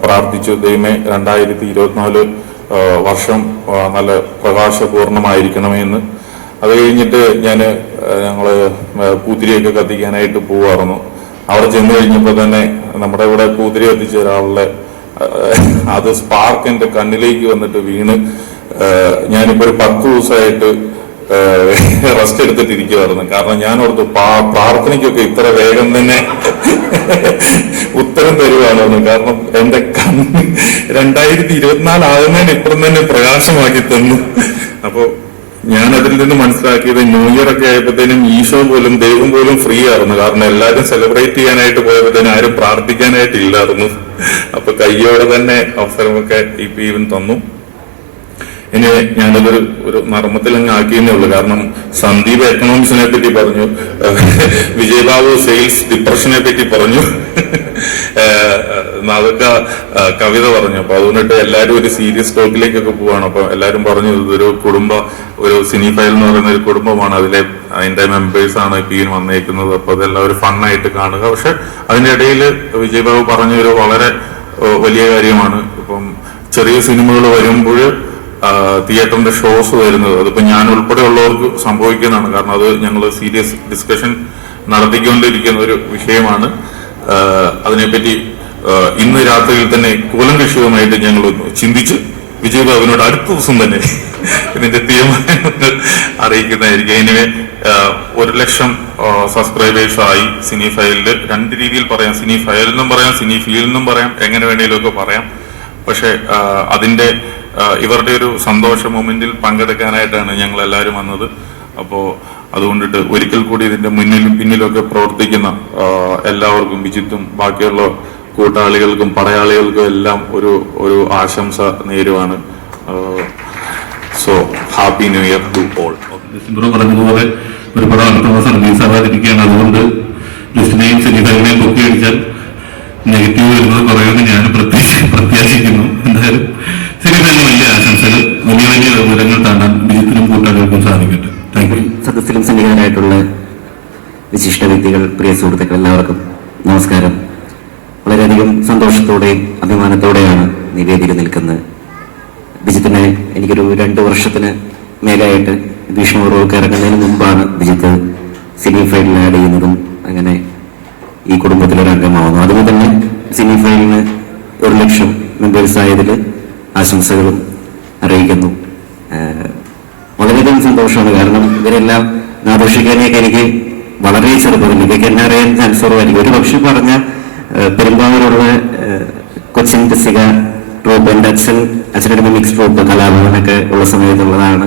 പ്രാർത്ഥിച്ചു, ദൈവമേ 2024 വർഷം നല്ല പ്രകാശപൂർണമായിരിക്കണമേ എന്ന്. അത് കഴിഞ്ഞിട്ട് ഞങ്ങള് പൂത്തിരിയൊക്കെ കത്തിക്കാനായിട്ട് പോവാറുന്നു. അവിടെ ചെന്ന് കഴിഞ്ഞപ്പോൾ തന്നെ നമ്മുടെ ഇവിടെ പൂത്തിരി കത്തിച്ച ഒരാളുടെ അത് സ്പാർക്ക് എന്റെ കണ്ണിലേക്ക് വന്നിട്ട് വീണ് ഞാനിപ്പോ ഒരു 10 ദിവസമായിട്ട് റെസ്റ്റ് എടുത്തിട്ടിരിക്കുവായിരുന്നു. കാരണം ഞാൻ ഓർത്തു പ്രാർത്ഥനയ്ക്കൊക്കെ ഇത്ര വേഗം തന്നെ ഉത്തരം തരുവാണെന്ന്. കാരണം എന്റെ കണ്ണ് 2024 ആകുന്നതിന് ഇപ്പുറം തന്നെ പ്രകാശമാക്കി തന്നു. അപ്പോ ഞാൻ അതിൽ നിന്ന് മനസ്സിലാക്കിയത് ന്യൂ ഇയർ ഒക്കെ ആയപ്പോഴത്തേനും ഈശോ പോലും ദൈവം പോലും ഫ്രീ ആയിരുന്നു. കാരണം എല്ലാവരും സെലിബ്രേറ്റ് ചെയ്യാനായിട്ട് പോയപ്പോഴത്തേനും ആരും പ്രാർത്ഥിക്കാനായിട്ട് ഇല്ലായിരുന്നു. അപ്പൊ കയ്യോടെ തന്നെ അവസരമൊക്കെ ഇവൻ തന്നു. ഇനി ഞാനതൊരു നർമ്മത്തിൽ അങ്ങ് ആക്കിയെന്നേ ഉള്ളൂ. കാരണം സന്ദീപ് എക്കണോമിക്സിനെ പറ്റി പറഞ്ഞു, വിജയബാബു സെയിൽസ് ഡിപ്രഷനെ പറ്റി പറഞ്ഞു, നാദക്ക കവിത പറഞ്ഞു. അപ്പൊ അതുകൊണ്ടിട്ട് എല്ലാവരും ഒരു സീരിയസ് ടോക്കിലേക്കൊക്കെ പോവാണ്. അപ്പൊ എല്ലാവരും പറഞ്ഞു ഇതൊരു ഒരു സിനി ഫയൽ എന്ന് പറയുന്ന ഒരു കുടുംബമാണ്, അതിന്റെ മെമ്പേഴ്സ് ആണ് ഇപ്പം വന്നേക്കുന്നത്. അപ്പൊ അതെല്ലാം ഒരു ഫണ്ണായിട്ട് കാണുക. പക്ഷെ അതിന്റെ ഇടയിൽ വിജയബാബു പറഞ്ഞൊരു വളരെ വലിയ കാര്യമാണ്, ഇപ്പം ചെറിയ സിനിമകൾ വരുമ്പോൾ തിയേറ്ററിന്റെ ഷോസ് വരുന്നത്, അതിപ്പോ ഞാൻ ഉൾപ്പെടെ ഉള്ളവർക്ക് സംഭവിക്കുന്നതാണ്. കാരണം അത് ഞങ്ങൾ സീരിയസ് ഡിസ്കഷൻ നടത്തിക്കൊണ്ടിരിക്കുന്ന ഒരു വിഷയമാണ്. അതിനെപ്പറ്റി ഇന്ന് രാത്രിയിൽ തന്നെ കൂലങ്കഷിതമായിട്ട് ഞങ്ങൾ ചിന്തിച്ച് വിജയബാബുവിനോട് അടുത്ത ദിവസം തന്നെ ഇതിന്റെ തീരുമാനങ്ങൾ അറിയിക്കുന്നതായിരിക്കും. എനിവേ 1,00,000 സബ്സ്ക്രൈബേഴ്സ് ആയി സിനി ഫയലില്. 2 രീതിയിൽ പറയാം, സിനി ഫയൽ എന്നും പറയാം, സിനി ഫീൽ എന്നും പറയാം, എങ്ങനെ വേണേലും ഒക്കെ പറയാം. പക്ഷെ അതിന്റെ ഇവരുടെ ഒരു സന്തോഷ മൊമെന്റിൽ പങ്കെടുക്കാനായിട്ടാണ് ഞങ്ങൾ എല്ലാവരും വന്നത്. അപ്പോ അതുകൊണ്ടിട്ട് ഒരിക്കൽ കൂടി ഇതിന്റെ മുന്നിലും പിന്നിലൊക്കെ പ്രവർത്തിക്കുന്ന എല്ലാവർക്കും, വിജിത്തും ബാക്കിയുള്ള കൂട്ടാളികൾക്കും പടയാളികൾക്കും എല്ലാം ഒരു ആശംസ നേരുവാണ്. So happy new year to all. December പറഞ്ഞതുപോലെ ഒരു പടം അടുത്ത മാസം റിലീസ് ആവാതിരിക്കുകയാണ്. അതുകൊണ്ട് ലിസ്റ്റിനെയും സിനിമകളെയും പൊക്കി അടിച്ചാൽ നെഗറ്റീവ് വരുന്നത് കുറയുമെന്ന് ഞാൻ പ്രത്യാശിക്കുന്നു. എന്തായാലും സിനിമയിൽ വലിയ ആശംസകൾ, വലിയ വലിയ വിവരങ്ങൾ താണ്ടാൻ വിജിത്തിനും കൂട്ടാളികൾക്കും സാധിക്കട്ടെ. Thank you. സദസ്സിലും സന്നിഹിതരായിട്ടുള്ള വിശിഷ്ട വ്യക്തികൾ, പ്രിയ സുഹൃത്തുക്കൾ, എല്ലാവർക്കും നമസ്കാരം. വളരെയധികം സന്തോഷത്തോടെയും അഭിമാനത്തോടെയാണ് നിവേദിയിൽ നിൽക്കുന്നത്. വിജിത്തിനെ എനിക്കൊരു 2 വർഷത്തിന് മേലായിട്ട് ഭീഷ്മപൂർവ്വമൊക്കെ ഇറങ്ങുന്നതിന് മുമ്പാണ് വിജിത്ത് സിനി ഫൈലിൽ ആഡ് ചെയ്യുന്നതും അങ്ങനെ ഈ കുടുംബത്തിലൊരു അംഗമാവുന്നു. അതുകൊണ്ട് തന്നെ സിനി ഫൈലിന് 1,00,000 മെമ്പേഴ്സ് ആയതിൽ ആശംസകളും അറിയിക്കുന്നു. വളരെയധികം സന്തോഷമാണ്. കാരണം ഇവരെല്ലാം ആഘോഷിക്കാനൊക്കെ എനിക്ക് വളരെ ചെറുപ്പത്തിൽ, ഇതൊക്കെ എന്നെ അറിയാൻ ചാൻസ് കുറവായിരിക്കും. ഒരു പക്ഷെ പറഞ്ഞ പെരുമ്പാവൂരുള്ള കൊച്ചിൻ ടെസിക ട്രൂപ്പ്, എൻ്റെ അച്ഛനൊരു മിക്സ് ട്രൂപ്പ് കലാഭവനൊക്കെ ഉള്ള സമയത്തുള്ളതാണ്.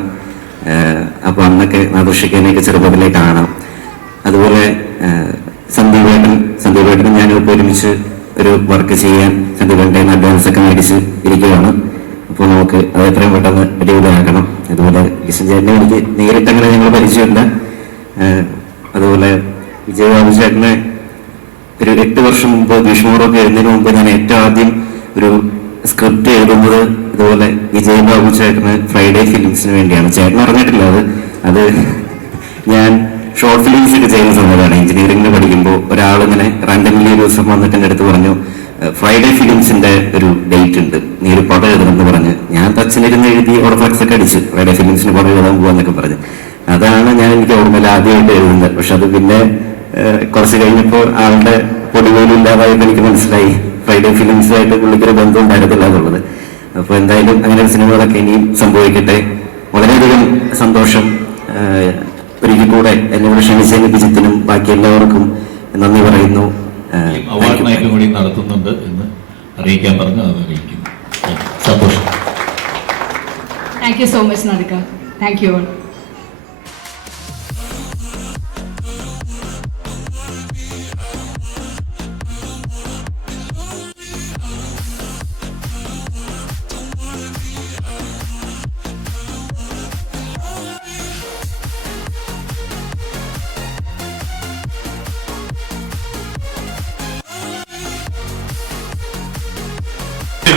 അപ്പൊ അന്നൊക്കെ ആഘോഷിക്കാനൊക്കെ ചെറുപ്പത്തിലേക്ക് കാണാം. അതുപോലെ സന്ദീപേട്ടനും ഞാനിപ്പോൾ ഒരുമിച്ച് ഒരു വർക്ക് ചെയ്യാൻ സന്ദീപേട്ടൻ അഡ്വാൻസ് ഒക്കെ മേടിച്ച് ഇരിക്കുകയാണ്. അപ്പോൾ നമുക്ക് അത് എത്രയും പെട്ടെന്ന് അടിപൊളിയാക്കണം. അതുപോലെ ചേട്ടനെ എനിക്ക് നേരിട്ടങ്ങനെ ഞങ്ങൾ പരിചയമില്ല. അതുപോലെ വിജയബാബു ചേട്ടനെ ഒരു 8 വർഷം മുമ്പ് ഭീഷ്മപൂർവ്വമൊക്കെ എഴുതുന്നതിന് മുമ്പ് ഞാൻ ഏറ്റവും ആദ്യം ഒരു സ്ക്രിപ്റ്റ് എഴുതുന്നത് ഇതുപോലെ വിജയബാബു ചേട്ടന് ഫ്രൈഡേ ഫിലിംസിന് വേണ്ടിയാണ്. ചേട്ടൻ അറിഞ്ഞിട്ടില്ല അത് ഞാൻ ഷോർട്ട് ഫിലിംസ് ഒക്കെ ചെയ്യുന്ന സമയത്താണ്. എഞ്ചിനീയറിംഗിന് പഠിക്കുമ്പോൾ ഒരാളിങ്ങനെ റാൻഡംലി ഒരു ദിവസം വന്നിട്ട് എൻ്റെ അടുത്ത് പറഞ്ഞു, ഫ്രൈഡേ ഫിലിംസിന്റെ ഒരു ഡേറ്റ് ഉണ്ട്, നീ ഒരു പടം എഴുതണമെന്ന് പറഞ്ഞ്. ഞാൻ തച്ചനിരുന്ന് എഴുതി അവിടെ ഫ്ലക്സ് ഒക്കെ അടിച്ച് ഫ്രൈഡേ ഫിലിംസിന് പടം എഴുതാൻ പോവാന്നൊക്കെ പറഞ്ഞു. അതാണ് എനിക്ക് ഓർമ്മയില്ല ആദ്യമായിട്ട് എഴുതുന്നത്. പക്ഷെ അത് പിന്നെ കുറച്ച് കഴിഞ്ഞപ്പോൾ ആളുടെ പൊടിപോലും ഇല്ലാതായപ്പോൾ എനിക്ക് മനസ്സിലായി ഫ്രൈഡേ ഫിലിംസുമായിട്ട് പുള്ളിക്കൊരു ബന്ധം ഉണ്ടായിരുന്നില്ല എന്നുള്ളത്. അപ്പൊ എന്തായാലും അങ്ങനെ സിനിമകളൊക്കെ ഇനിയും സംഭവിക്കട്ടെ. വളരെയധികം സന്തോഷം. ഒരിക്കൽ കൂടെ എന്നോട് ക്ഷണിച്ചതിന് വിജിത്തിനും ബാക്കി എല്ലാവർക്കും നന്ദി പറയുന്നു. അവാർഡ് നൈറ്റും കൂടി നടത്തുന്നുണ്ട് എന്ന് അറിയിക്കാൻ പറഞ്ഞു, അത് അറിയിക്കുന്നു. സന്തോഷം. Thank you so much Nadika. Thank you all.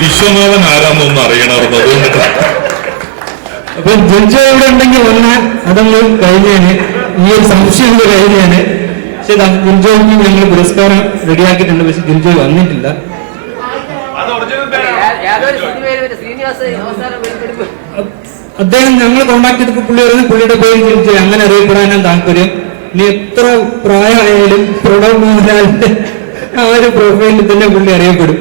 Viswanathan ആരാന്നൊന്നും അറിയണമായിരുന്നു. അതുകൊണ്ട് അപ്പൊ ജഡ്ജ് ഇവിടെ ഉണ്ടെങ്കിൽ വന്നാൽ അതൊന്നും കഴിഞ്ഞേന്, ഈ ഒരു സംശയം കഴിഞ്ഞേന്. പക്ഷെ ജഡ്ജോയ്ക്ക് ഞങ്ങൾ പുരസ്കാരം റെഡിയാക്കിയിട്ടുണ്ട്. പക്ഷെ ജഡ്ജോയ് വന്നിട്ടില്ല. അദ്ദേഹം ഞങ്ങൾ കോണ്ടാക്ട് ചെയ്തപ്പോൾ പുള്ളി പറയുന്നത് പുള്ളിയുടെ പേര് ജഡ്ജ് അങ്ങനെ അറിയപ്പെടാനാണ് താല്പര്യം. ഇനി എത്ര പ്രായമായാലും പ്രണവ് മോഹൻലാലിന്റെ ആ ഒരു പ്രൊഫൈലിൽ തന്നെ പുള്ളി അറിയപ്പെടും.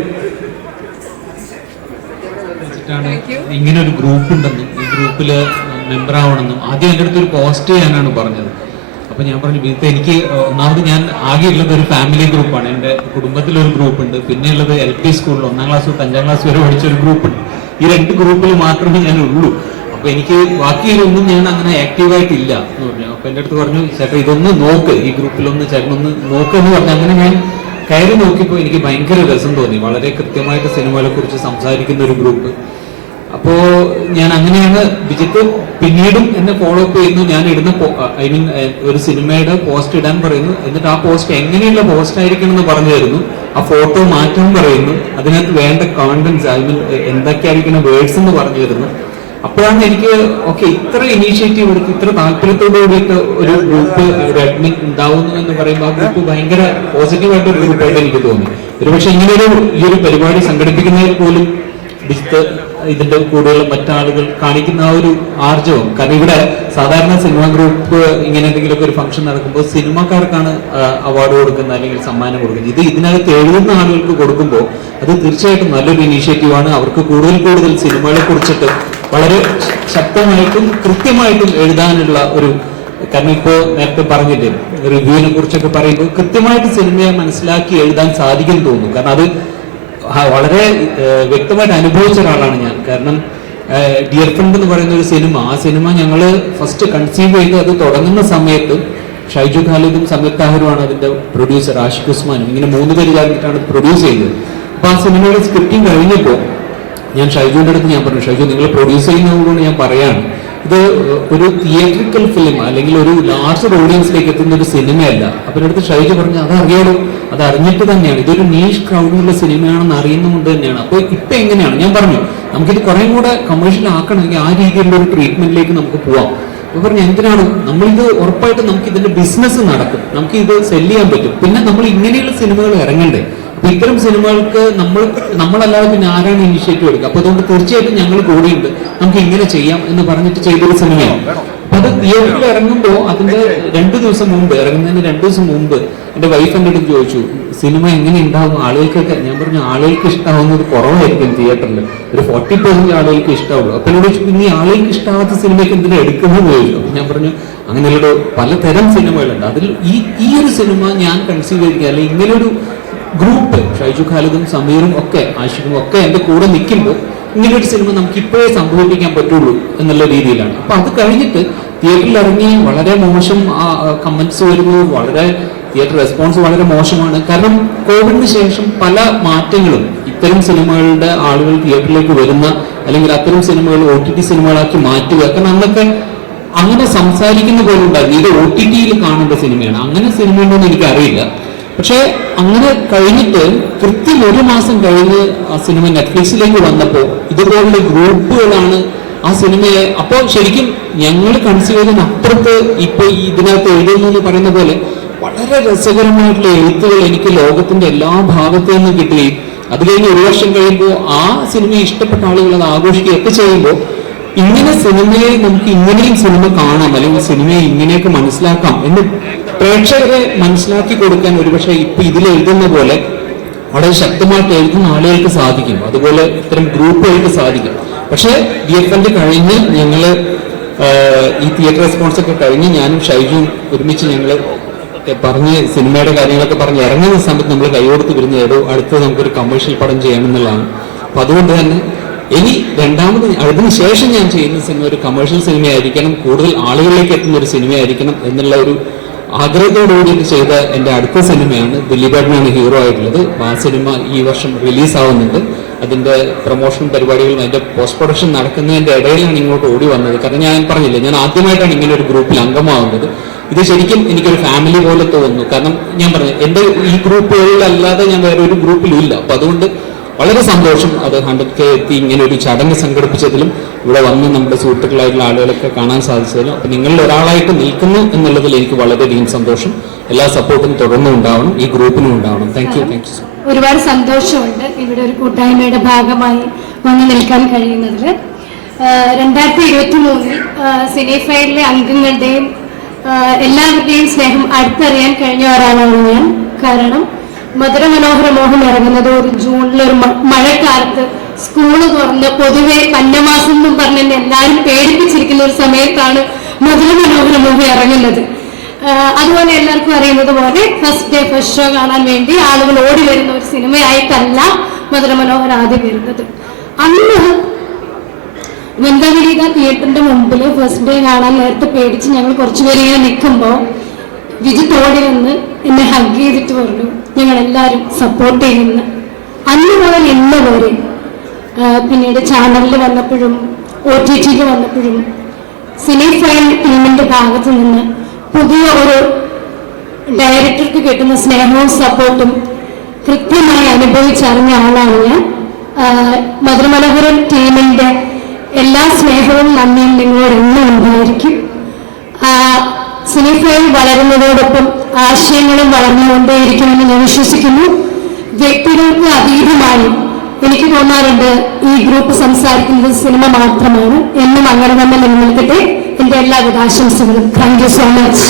ഇങ്ങനെ ഒരു ഗ്രൂപ്പ് ഉണ്ടെന്നും ഈ ഗ്രൂപ്പിൽ മെമ്പർ ആവണമെന്നും ആദ്യം എൻ്റെ അടുത്ത് ഒരു പോസ്റ്റ് ചെയ്യാനാണ് പറഞ്ഞത്. അപ്പൊ ഞാൻ പറഞ്ഞു വീട്ടിൽ എനിക്ക് ഒന്നാമത് ഞാൻ ആകെ ഉള്ളത് ഒരു ഫാമിലി ഗ്രൂപ്പാണ്. എൻ്റെ കുടുംബത്തിലൊരു ഗ്രൂപ്പ് ഉണ്ട്, പിന്നെ ഉള്ളത് LP സ്കൂളിൽ 1ാം ക്ലാസ് തൊട്ട് 5ാം ക്ലാസ് വരെ പഠിച്ച ഒരു ഗ്രൂപ്പുണ്ട്. ഈ 2 ഗ്രൂപ്പിൽ മാത്രമേ ഞാൻ ഉള്ളൂ. അപ്പൊ എനിക്ക് ബാക്കിയൊന്നും ഞാൻ അങ്ങനെ ആക്റ്റീവായിട്ടില്ല എന്ന് പറഞ്ഞു. അപ്പൊ എൻ്റെ അടുത്ത് പറഞ്ഞു, ചേട്ടാ ഇതൊന്ന് നോക്ക്, ഈ ഗ്രൂപ്പിലൊന്ന് ചേട്ടനൊന്ന് നോക്കെന്ന് പറഞ്ഞു. അങ്ങനെ ഞാൻ കയറി നോക്കിയപ്പോൾ എനിക്ക് ഭയങ്കര രസം തോന്നി. വളരെ കൃത്യമായിട്ട് സിനിമകളെ കുറിച്ച് സംസാരിക്കുന്ന ഒരു ഗ്രൂപ്പ്. അപ്പോ ഞാൻ അങ്ങനെയാണ് വിജിത്ത് പിന്നീടും എന്നെ ഫോളോ അപ്പ് ചെയ്യുന്നു. ഞാൻ ഇടുന്ന ഒരു സിനിമയുടെ പോസ്റ്റ് ഇടാൻ പറയുന്നു, എന്നിട്ട് ആ പോസ്റ്റ് എങ്ങനെയുള്ള പോസ്റ്റ് ആയിരിക്കണം എന്ന് പറഞ്ഞു തരുന്നു, ആ ഫോട്ടോ മാറ്റാൻ പറയുന്നു, അതിനകത്ത് വേണ്ട കോണ്ടന്റ്സ് എന്തൊക്കെയായിരിക്കണം വേർഡ്സ് എന്ന് പറഞ്ഞു തരുന്നു. അപ്പോഴാണ് എനിക്ക് ഓക്കെ ഇത്ര ഇനീഷ്യേറ്റീവ് എടുത്ത് ഇത്ര താല്പര്യത്തോടു കൂടിയിട്ട് ഒരു ഗ്രൂപ്പ് ഒരു അഡ്മിൻ ഉണ്ടാവുന്നു എന്ന് പറയുമ്പോൾ ആ ഗ്രൂപ്പ് ഭയങ്കര പോസിറ്റീവായിട്ട് ഒരു ഗ്രൂപ്പായിട്ട് എനിക്ക് തോന്നി. ഒരുപക്ഷെ ഇങ്ങനൊരു ഈ ഒരു പരിപാടി സംഘടിപ്പിക്കുന്നതിൽ പോലും ഇതിന്റെ കൂടുതൽ മറ്റാളുകൾ കാണിക്കുന്ന ആ ഒരു ആർജവം. കാരണം ഇവിടെ സാധാരണ സിനിമ ഗ്രൂപ്പ് ഇങ്ങനെ എന്തെങ്കിലുമൊക്കെ ഒരു ഫംഗ്ഷൻ നടക്കുമ്പോൾ സിനിമാക്കാർക്കാണ് അവാർഡ് കൊടുക്കുന്നത് അല്ലെങ്കിൽ സമ്മാനം കൊടുക്കുന്നത്. ഇത് ഇതിനകത്ത് എഴുതുന്ന ആളുകൾക്ക് കൊടുക്കുമ്പോൾ അത് തീർച്ചയായിട്ടും നല്ലൊരു ഇനീഷ്യേറ്റീവാണ്. അവർക്ക് കൂടുതൽ സിനിമകളെ കുറിച്ചിട്ട് വളരെ ശക്തമായിട്ടും കൃത്യമായിട്ടും എഴുതാനുള്ള ഒരു, കാരണം ഇപ്പോ നേരത്തെ പറഞ്ഞില്ലേ റിവ്യൂവിനെ കുറിച്ചൊക്കെ പറയുമ്പോൾ കൃത്യമായിട്ട് സിനിമയെ മനസ്സിലാക്കി എഴുതാൻ സാധിക്കും തോന്നുന്നു. കാരണം അത് വളരെ വ്യക്തമായിട്ട് അനുഭവിച്ച ഒരാളാണ് ഞാൻ. കാരണം ഡിയർ ഫ്രണ്ട് എന്ന് പറയുന്ന ഒരു സിനിമ, ആ സിനിമ ഞങ്ങൾ ഫസ്റ്റ് കൺസീവ് ചെയ്ത് അത് തുടങ്ങുന്ന സമയത്ത് ഷൈജു ഖാലിദും സംയുക്ത താഹിറുമാണ് അതിന്റെ പ്രൊഡ്യൂസർ, ആഷിഖ് ഉസ്മാനും, ഇങ്ങനെ 3 പേര് ചേർന്നിട്ടാണ് പ്രൊഡ്യൂസ് ചെയ്തത്. അപ്പൊ ആ സിനിമയുടെ സ്ക്രിപ്റ്റിംഗ് കഴിഞ്ഞപ്പോൾ ഞാൻ ഷൈജുവിന്റെ അടുത്ത് ഞാൻ പറഞ്ഞു, ഷൈജു നിങ്ങൾ പ്രൊഡ്യൂസ് ചെയ്യുന്നതുകൊണ്ട് ഞാൻ പറയാണ്, ഇത് ഒരു തിയേറ്ററിക്കൽ ഫിലിം അല്ലെങ്കിൽ ഒരു ലാർജർ ഓഡിയൻസിലേക്ക് എത്തുന്ന ഒരു സിനിമയല്ല. അപ്പൊ അടുത്ത് ഷൈജു പറഞ്ഞു അതറിയാലോ, അത് അറിഞ്ഞിട്ട് തന്നെയാണ്, ഇതൊരു നീഷ് ക്രൗഡിലുള്ള സിനിമയാണെന്ന് അറിയുന്നതുകൊണ്ട് തന്നെയാണ്. അപ്പൊ ഇപ്പൊ എങ്ങനെയാണ് ഞാൻ പറഞ്ഞു നമുക്കിത് കുറെ കൂടെ കമേഴ്ഷ്യൽ ആക്കണമെങ്കിൽ ആ രീതിയിലുള്ള ഒരു ട്രീറ്റ്മെന്റിലേക്ക് നമുക്ക് പോവാം. അപ്പൊ പറഞ്ഞു എന്തിനാണ്, നമ്മളിത് ഉറപ്പായിട്ട് നമുക്ക് ഇതിന്റെ ബിസിനസ് നടക്കും, നമുക്ക് ഇത് സെല് ചെയ്യാൻ പറ്റും. പിന്നെ നമ്മൾ ഇങ്ങനെയുള്ള സിനിമകൾ ഇറങ്ങണ്ടേ, അപ്പൊ ഇത്തരം സിനിമകൾക്ക് നമ്മളല്ലാതെ പിന്നെ ആരാണ് ഇനിഷ്യേറ്റീവ് എടുക്കുക? അപ്പൊ അതുകൊണ്ട് തീർച്ചയായിട്ടും ഞങ്ങൾ കൂടിയുണ്ട്, നമുക്ക് ഇങ്ങനെ ചെയ്യാം എന്ന് പറഞ്ഞിട്ട് ചെയ്തൊരു സിനിമയാണ്. അപ്പൊ അത് തിയേറ്ററിൽ ഇറങ്ങുമ്പോൾ അതിന്റെ 2 ദിവസം മുമ്പ്, ഇറങ്ങുന്നതിന് 2 ദിവസം മുമ്പ് എന്റെ വൈഫ് എന്റെ അടുത്ത് ചോദിച്ചു സിനിമ എങ്ങനെ ഉണ്ടാവും ആളുകൾക്കൊക്കെ. ഞാൻ പറഞ്ഞു ആളുകൾക്ക് ഇഷ്ടമാവുന്നത് കുറവായിരിക്കും തിയേറ്ററിൽ, ഒരു 40% ആളുകൾക്ക് ഇഷ്ടമാവുള്ളൂ. അപ്പൊ എന്നോട് ചോദിച്ചു ഇനി ആളുകൾക്ക് ഇഷ്ടമാവാത്ത സിനിമയ്ക്ക് എന്തിനാ എടുക്കുന്നത് ചോദിച്ചു. അപ്പൊ ഞാൻ പറഞ്ഞു അങ്ങനെയുള്ള പലതരം സിനിമകളുണ്ട്, അതിൽ ഈ ഒരു സിനിമ ഞാൻ കൺസീവ് ചെയ്തിരിക്കുക അല്ലെങ്കിൽ ഇങ്ങനൊരു ഗ്രൂപ്പ് ഷൈജു ഖാലിദും സമീറും ഒക്കെ ആഷിഖും ഒക്കെ എന്റെ കൂടെ നിൽക്കുമ്പോൾ ഇങ്ങനൊരു സിനിമ നമുക്ക് ഇപ്പോഴേ സംഭവിപ്പിക്കാൻ പറ്റുള്ളൂ എന്നുള്ള രീതിയിലാണ്. അപ്പൊ അത് കഴിഞ്ഞിട്ട് തിയേറ്ററിൽ ഇറങ്ങി വളരെ മോശം കമന്റ്സ് വരുന്നു, വളരെ തിയേറ്റർ റെസ്പോൺസ് വളരെ മോശമാണ്. കാരണം കോവിഡിന് ശേഷം പല മാറ്റങ്ങളും ഇത്തരം സിനിമകളുടെ ആളുകൾ തിയേറ്ററിലേക്ക് വരുന്ന അല്ലെങ്കിൽ അത്തരം സിനിമകൾ OTT സിനിമകളാക്കി മാറ്റുക. കാരണം അന്നൊക്കെ അങ്ങനെ സംസാരിക്കുന്ന പോലെ ഉണ്ടായിരുന്നു, ഇത് OTTയിൽ കാണേണ്ട സിനിമയാണ്, അങ്ങനെ സിനിമയുണ്ടോന്ന് എനിക്കറിയില്ല. പക്ഷെ അങ്ങനെ കഴിഞ്ഞിട്ട് കൃത്യം 1 മാസം കഴിഞ്ഞ് ആ സിനിമ നെറ്റ്ഫ്ലിക്സിലേക്ക് വന്നപ്പോൾ ഇതുപോലുള്ള ഗ്രൂപ്പുകളാണ് ആ സിനിമയെ. അപ്പോൾ ശരിക്കും ഞങ്ങൾ കൺസീവ് ചെയ്തതിന് അപ്പുറത്ത് ഇപ്പൊ ഇതിനകത്ത് എഴുതുന്നു എന്ന് പറയുന്ന പോലെ വളരെ രസകരമായിട്ടുള്ള എഴുത്തുകൾ എനിക്ക് ലോകത്തിന്റെ എല്ലാ ഭാഗത്തു നിന്നും കിട്ടുകയും അത് കഴിഞ്ഞ് 1 വർഷം കഴിയുമ്പോൾ ആ സിനിമയെ ഇഷ്ടപ്പെട്ട ആളുകൾ അത് ആഘോഷിക്കുകയൊക്കെ ചെയ്യുമ്പോൾ ഇങ്ങനെ സിനിമയെ നമുക്ക് ഇങ്ങനെയും സിനിമ കാണാം അല്ലെങ്കിൽ സിനിമയെ ഇങ്ങനെയൊക്കെ മനസ്സിലാക്കാം എന്ന് പ്രേക്ഷകരെ മനസ്സിലാക്കി കൊടുക്കാൻ ഒരുപക്ഷെ ഇപ്പൊ ഇതിൽ എഴുതുന്ന പോലെ വളരെ ശക്തമായിട്ട് എഴുതുന്ന ആളുകൾക്ക് സാധിക്കും, അതുപോലെ ഇത്തരം ഗ്രൂപ്പുകൾക്ക് സാധിക്കും. പക്ഷെ DFL കഴിഞ്ഞ് ഞങ്ങള് ഈ തിയേറ്റർ റെസ്പോൺസ് ഒക്കെ കഴിഞ്ഞ് ഞാനും ഷൈജും ഒരുമിച്ച് ഞങ്ങള് പറഞ്ഞ് സിനിമയുടെ കാര്യങ്ങളൊക്കെ പറഞ്ഞ് ഇറങ്ങുന്ന സമയത്ത് നമ്മൾ കൈകൊടുത്ത് വരുന്ന ഏതോ അടുത്ത് നമുക്കൊരു കമേഴ്ഷ്യൽ പടം ചെയ്യണമെന്നുള്ളതാണ്. അപ്പൊ അതുകൊണ്ട് തന്നെ ഇനി രണ്ടാമത് അതിന് ശേഷം ഞാൻ ചെയ്യുന്ന സിനിമ ഒരു കമേഴ്ഷ്യൽ സിനിമയായിരിക്കണം, കൂടുതൽ ആളുകളിലേക്ക് എത്തുന്ന ഒരു സിനിമയായിരിക്കണം എന്നുള്ള ഒരു ആഗ്രഹത്തോടുകൂടി ചെയ്ത എൻ്റെ അടുത്ത സിനിമയാണ് ദിലീപേട്ടനാണ് ഹീറോ ആയിട്ടുള്ളത്. ആ സിനിമ ഈ വർഷം റിലീസാവുന്നുണ്ട്. അതിന്റെ പ്രൊമോഷൻ പരിപാടികളും അതിന്റെ പോസ്റ്റ് പ്രൊഡക്ഷൻ നടക്കുന്നതിന്റെ ഇടയിലാണ് ഇങ്ങോട്ട് ഓടി വന്നത്. കാരണം ഞാൻ പറഞ്ഞില്ലേ, ഞാൻ ആദ്യമായിട്ടാണ് ഇങ്ങനെ ഒരു ഗ്രൂപ്പിൽ അംഗമാവുന്നത്. ഇത് ശരിക്കും എനിക്കൊരു ഫാമിലി പോലെ തോന്നുന്നു. കാരണം ഞാൻ പറഞ്ഞു എൻ്റെ ഈ ഗ്രൂപ്പുകളിലല്ലാതെ ഞാൻ വേറെ ഒരു ഗ്രൂപ്പിലും ഇല്ല. അപ്പൊ അതുകൊണ്ട് വളരെ സന്തോഷം അത് 100K എത്തി ഇങ്ങനെ ഒരു ചടങ്ങ് സംഘടിപ്പിച്ചതിലും ഇവിടെ വന്ന് നമ്മുടെ സുഹൃത്തുക്കളായിട്ടുള്ള ആളുകളൊക്കെ കാണാൻ സാധിച്ചതിലും. അപ്പൊ നിങ്ങളിൽ ഒരാളായിട്ട് നിൽക്കുന്നു എന്നുള്ളതിൽ എനിക്ക് വളരെയധികം സന്തോഷം. എല്ലാ സപ്പോർട്ടും തുടർന്നും ഉണ്ടാവണം, ഈ ഗ്രൂപ്പിനും ഉണ്ടാവണം. Thank you. ഒരുപാട് സന്തോഷമുണ്ട് ഇവിടെ ഒരു കൂട്ടായ്മയുടെ ഭാഗമായി വന്ന് നിൽക്കാൻ കഴിയുന്നതിൽ. 2023 സിനിഫൈഡിലെ അംഗങ്ങളുടെയും എല്ലാവരുടെയും സ്നേഹം അടുത്തറിയാൻ കഴിഞ്ഞ ഒരാളാണ് ഞാൻ. കാരണം മധുര മനോഹര മോഹൻ ഇറങ്ങുന്നത് ഒരു ജൂണിലൊരു മഴക്കാലത്ത് സ്കൂള് തുറന്ന് പൊതുവെ പന്നമാസം എന്നും പറഞ്ഞ് എല്ലാവരും പേടിപ്പിച്ചിരിക്കുന്ന ഒരു സമയത്താണ് മധുര മനോഹര മോഹൻ ഇറങ്ങുന്നത്. അതുപോലെ എല്ലാവർക്കും അറിയുന്നത് പോലെ ഫസ്റ്റ് ഡേ ഫസ്റ്റ് ഷോ കാണാൻ വേണ്ടി ആളുകൾ ഓടി വരുന്ന ഒരു സിനിമയായിട്ടല്ല മധുര മനോഹർ ആദ്യം വരുന്നത്. അന്ന് വെന്തവിളീത തിയേറ്ററിന്റെ മുമ്പിൽ ഫസ്റ്റ് ഡേ കാണാൻ നേരത്തെ പേടിച്ച് ഞങ്ങൾ കുറച്ചുപേര് ഇങ്ങനെ നിൽക്കുമ്പോൾ വിജിത്ത് ഓടി വന്ന് എന്നെ ഹഗ് ചെയ്തിട്ട് പറഞ്ഞു ഞങ്ങൾ എല്ലാവരും സപ്പോർട്ട് ചെയ്യുന്നു. അന്ന് മുതൽ ഇന്ന് വരെ പിന്നീട് ചാനലിൽ വന്നപ്പോഴും OTT-യിൽ വന്നപ്പോഴും സിനിഫൈൽ ടീമിന്റെ ഭാഗത്ത് നിന്ന് പുതിയ ഒരു ഡയറക്ടർക്ക് കിട്ടുന്ന സ്നേഹവും സപ്പോർട്ടും കൃത്യമായി അനുഭവിച്ചറിഞ്ഞ ആളാണ് ഞാൻ. മധുരമനോഹരം ടീമിന്റെ എല്ലാ സ്നേഹവും നന്ദിയും നിങ്ങളോട് എന്നും ഉണ്ടായിരിക്കും. സിനിഫൈൽ വളരുന്നതോടൊപ്പം ആശയങ്ങളും വളർന്നുകൊണ്ടേയിരിക്കുമെന്ന് ഞാൻ വിശ്വസിക്കുന്നു. വ്യക്തികൾക്ക് അതീതമായി എനിക്ക് തോന്നാറുണ്ട് ഈ ഗ്രൂപ്പ് സംസാരിക്കുന്നത് സിനിമ മാത്രമാണ്. എന്നും അങ്ങനെ തന്നെ നിലനിൽക്കട്ടെ. എന്റെ എല്ലാവിധ ആശംസകളും. Thank you so much.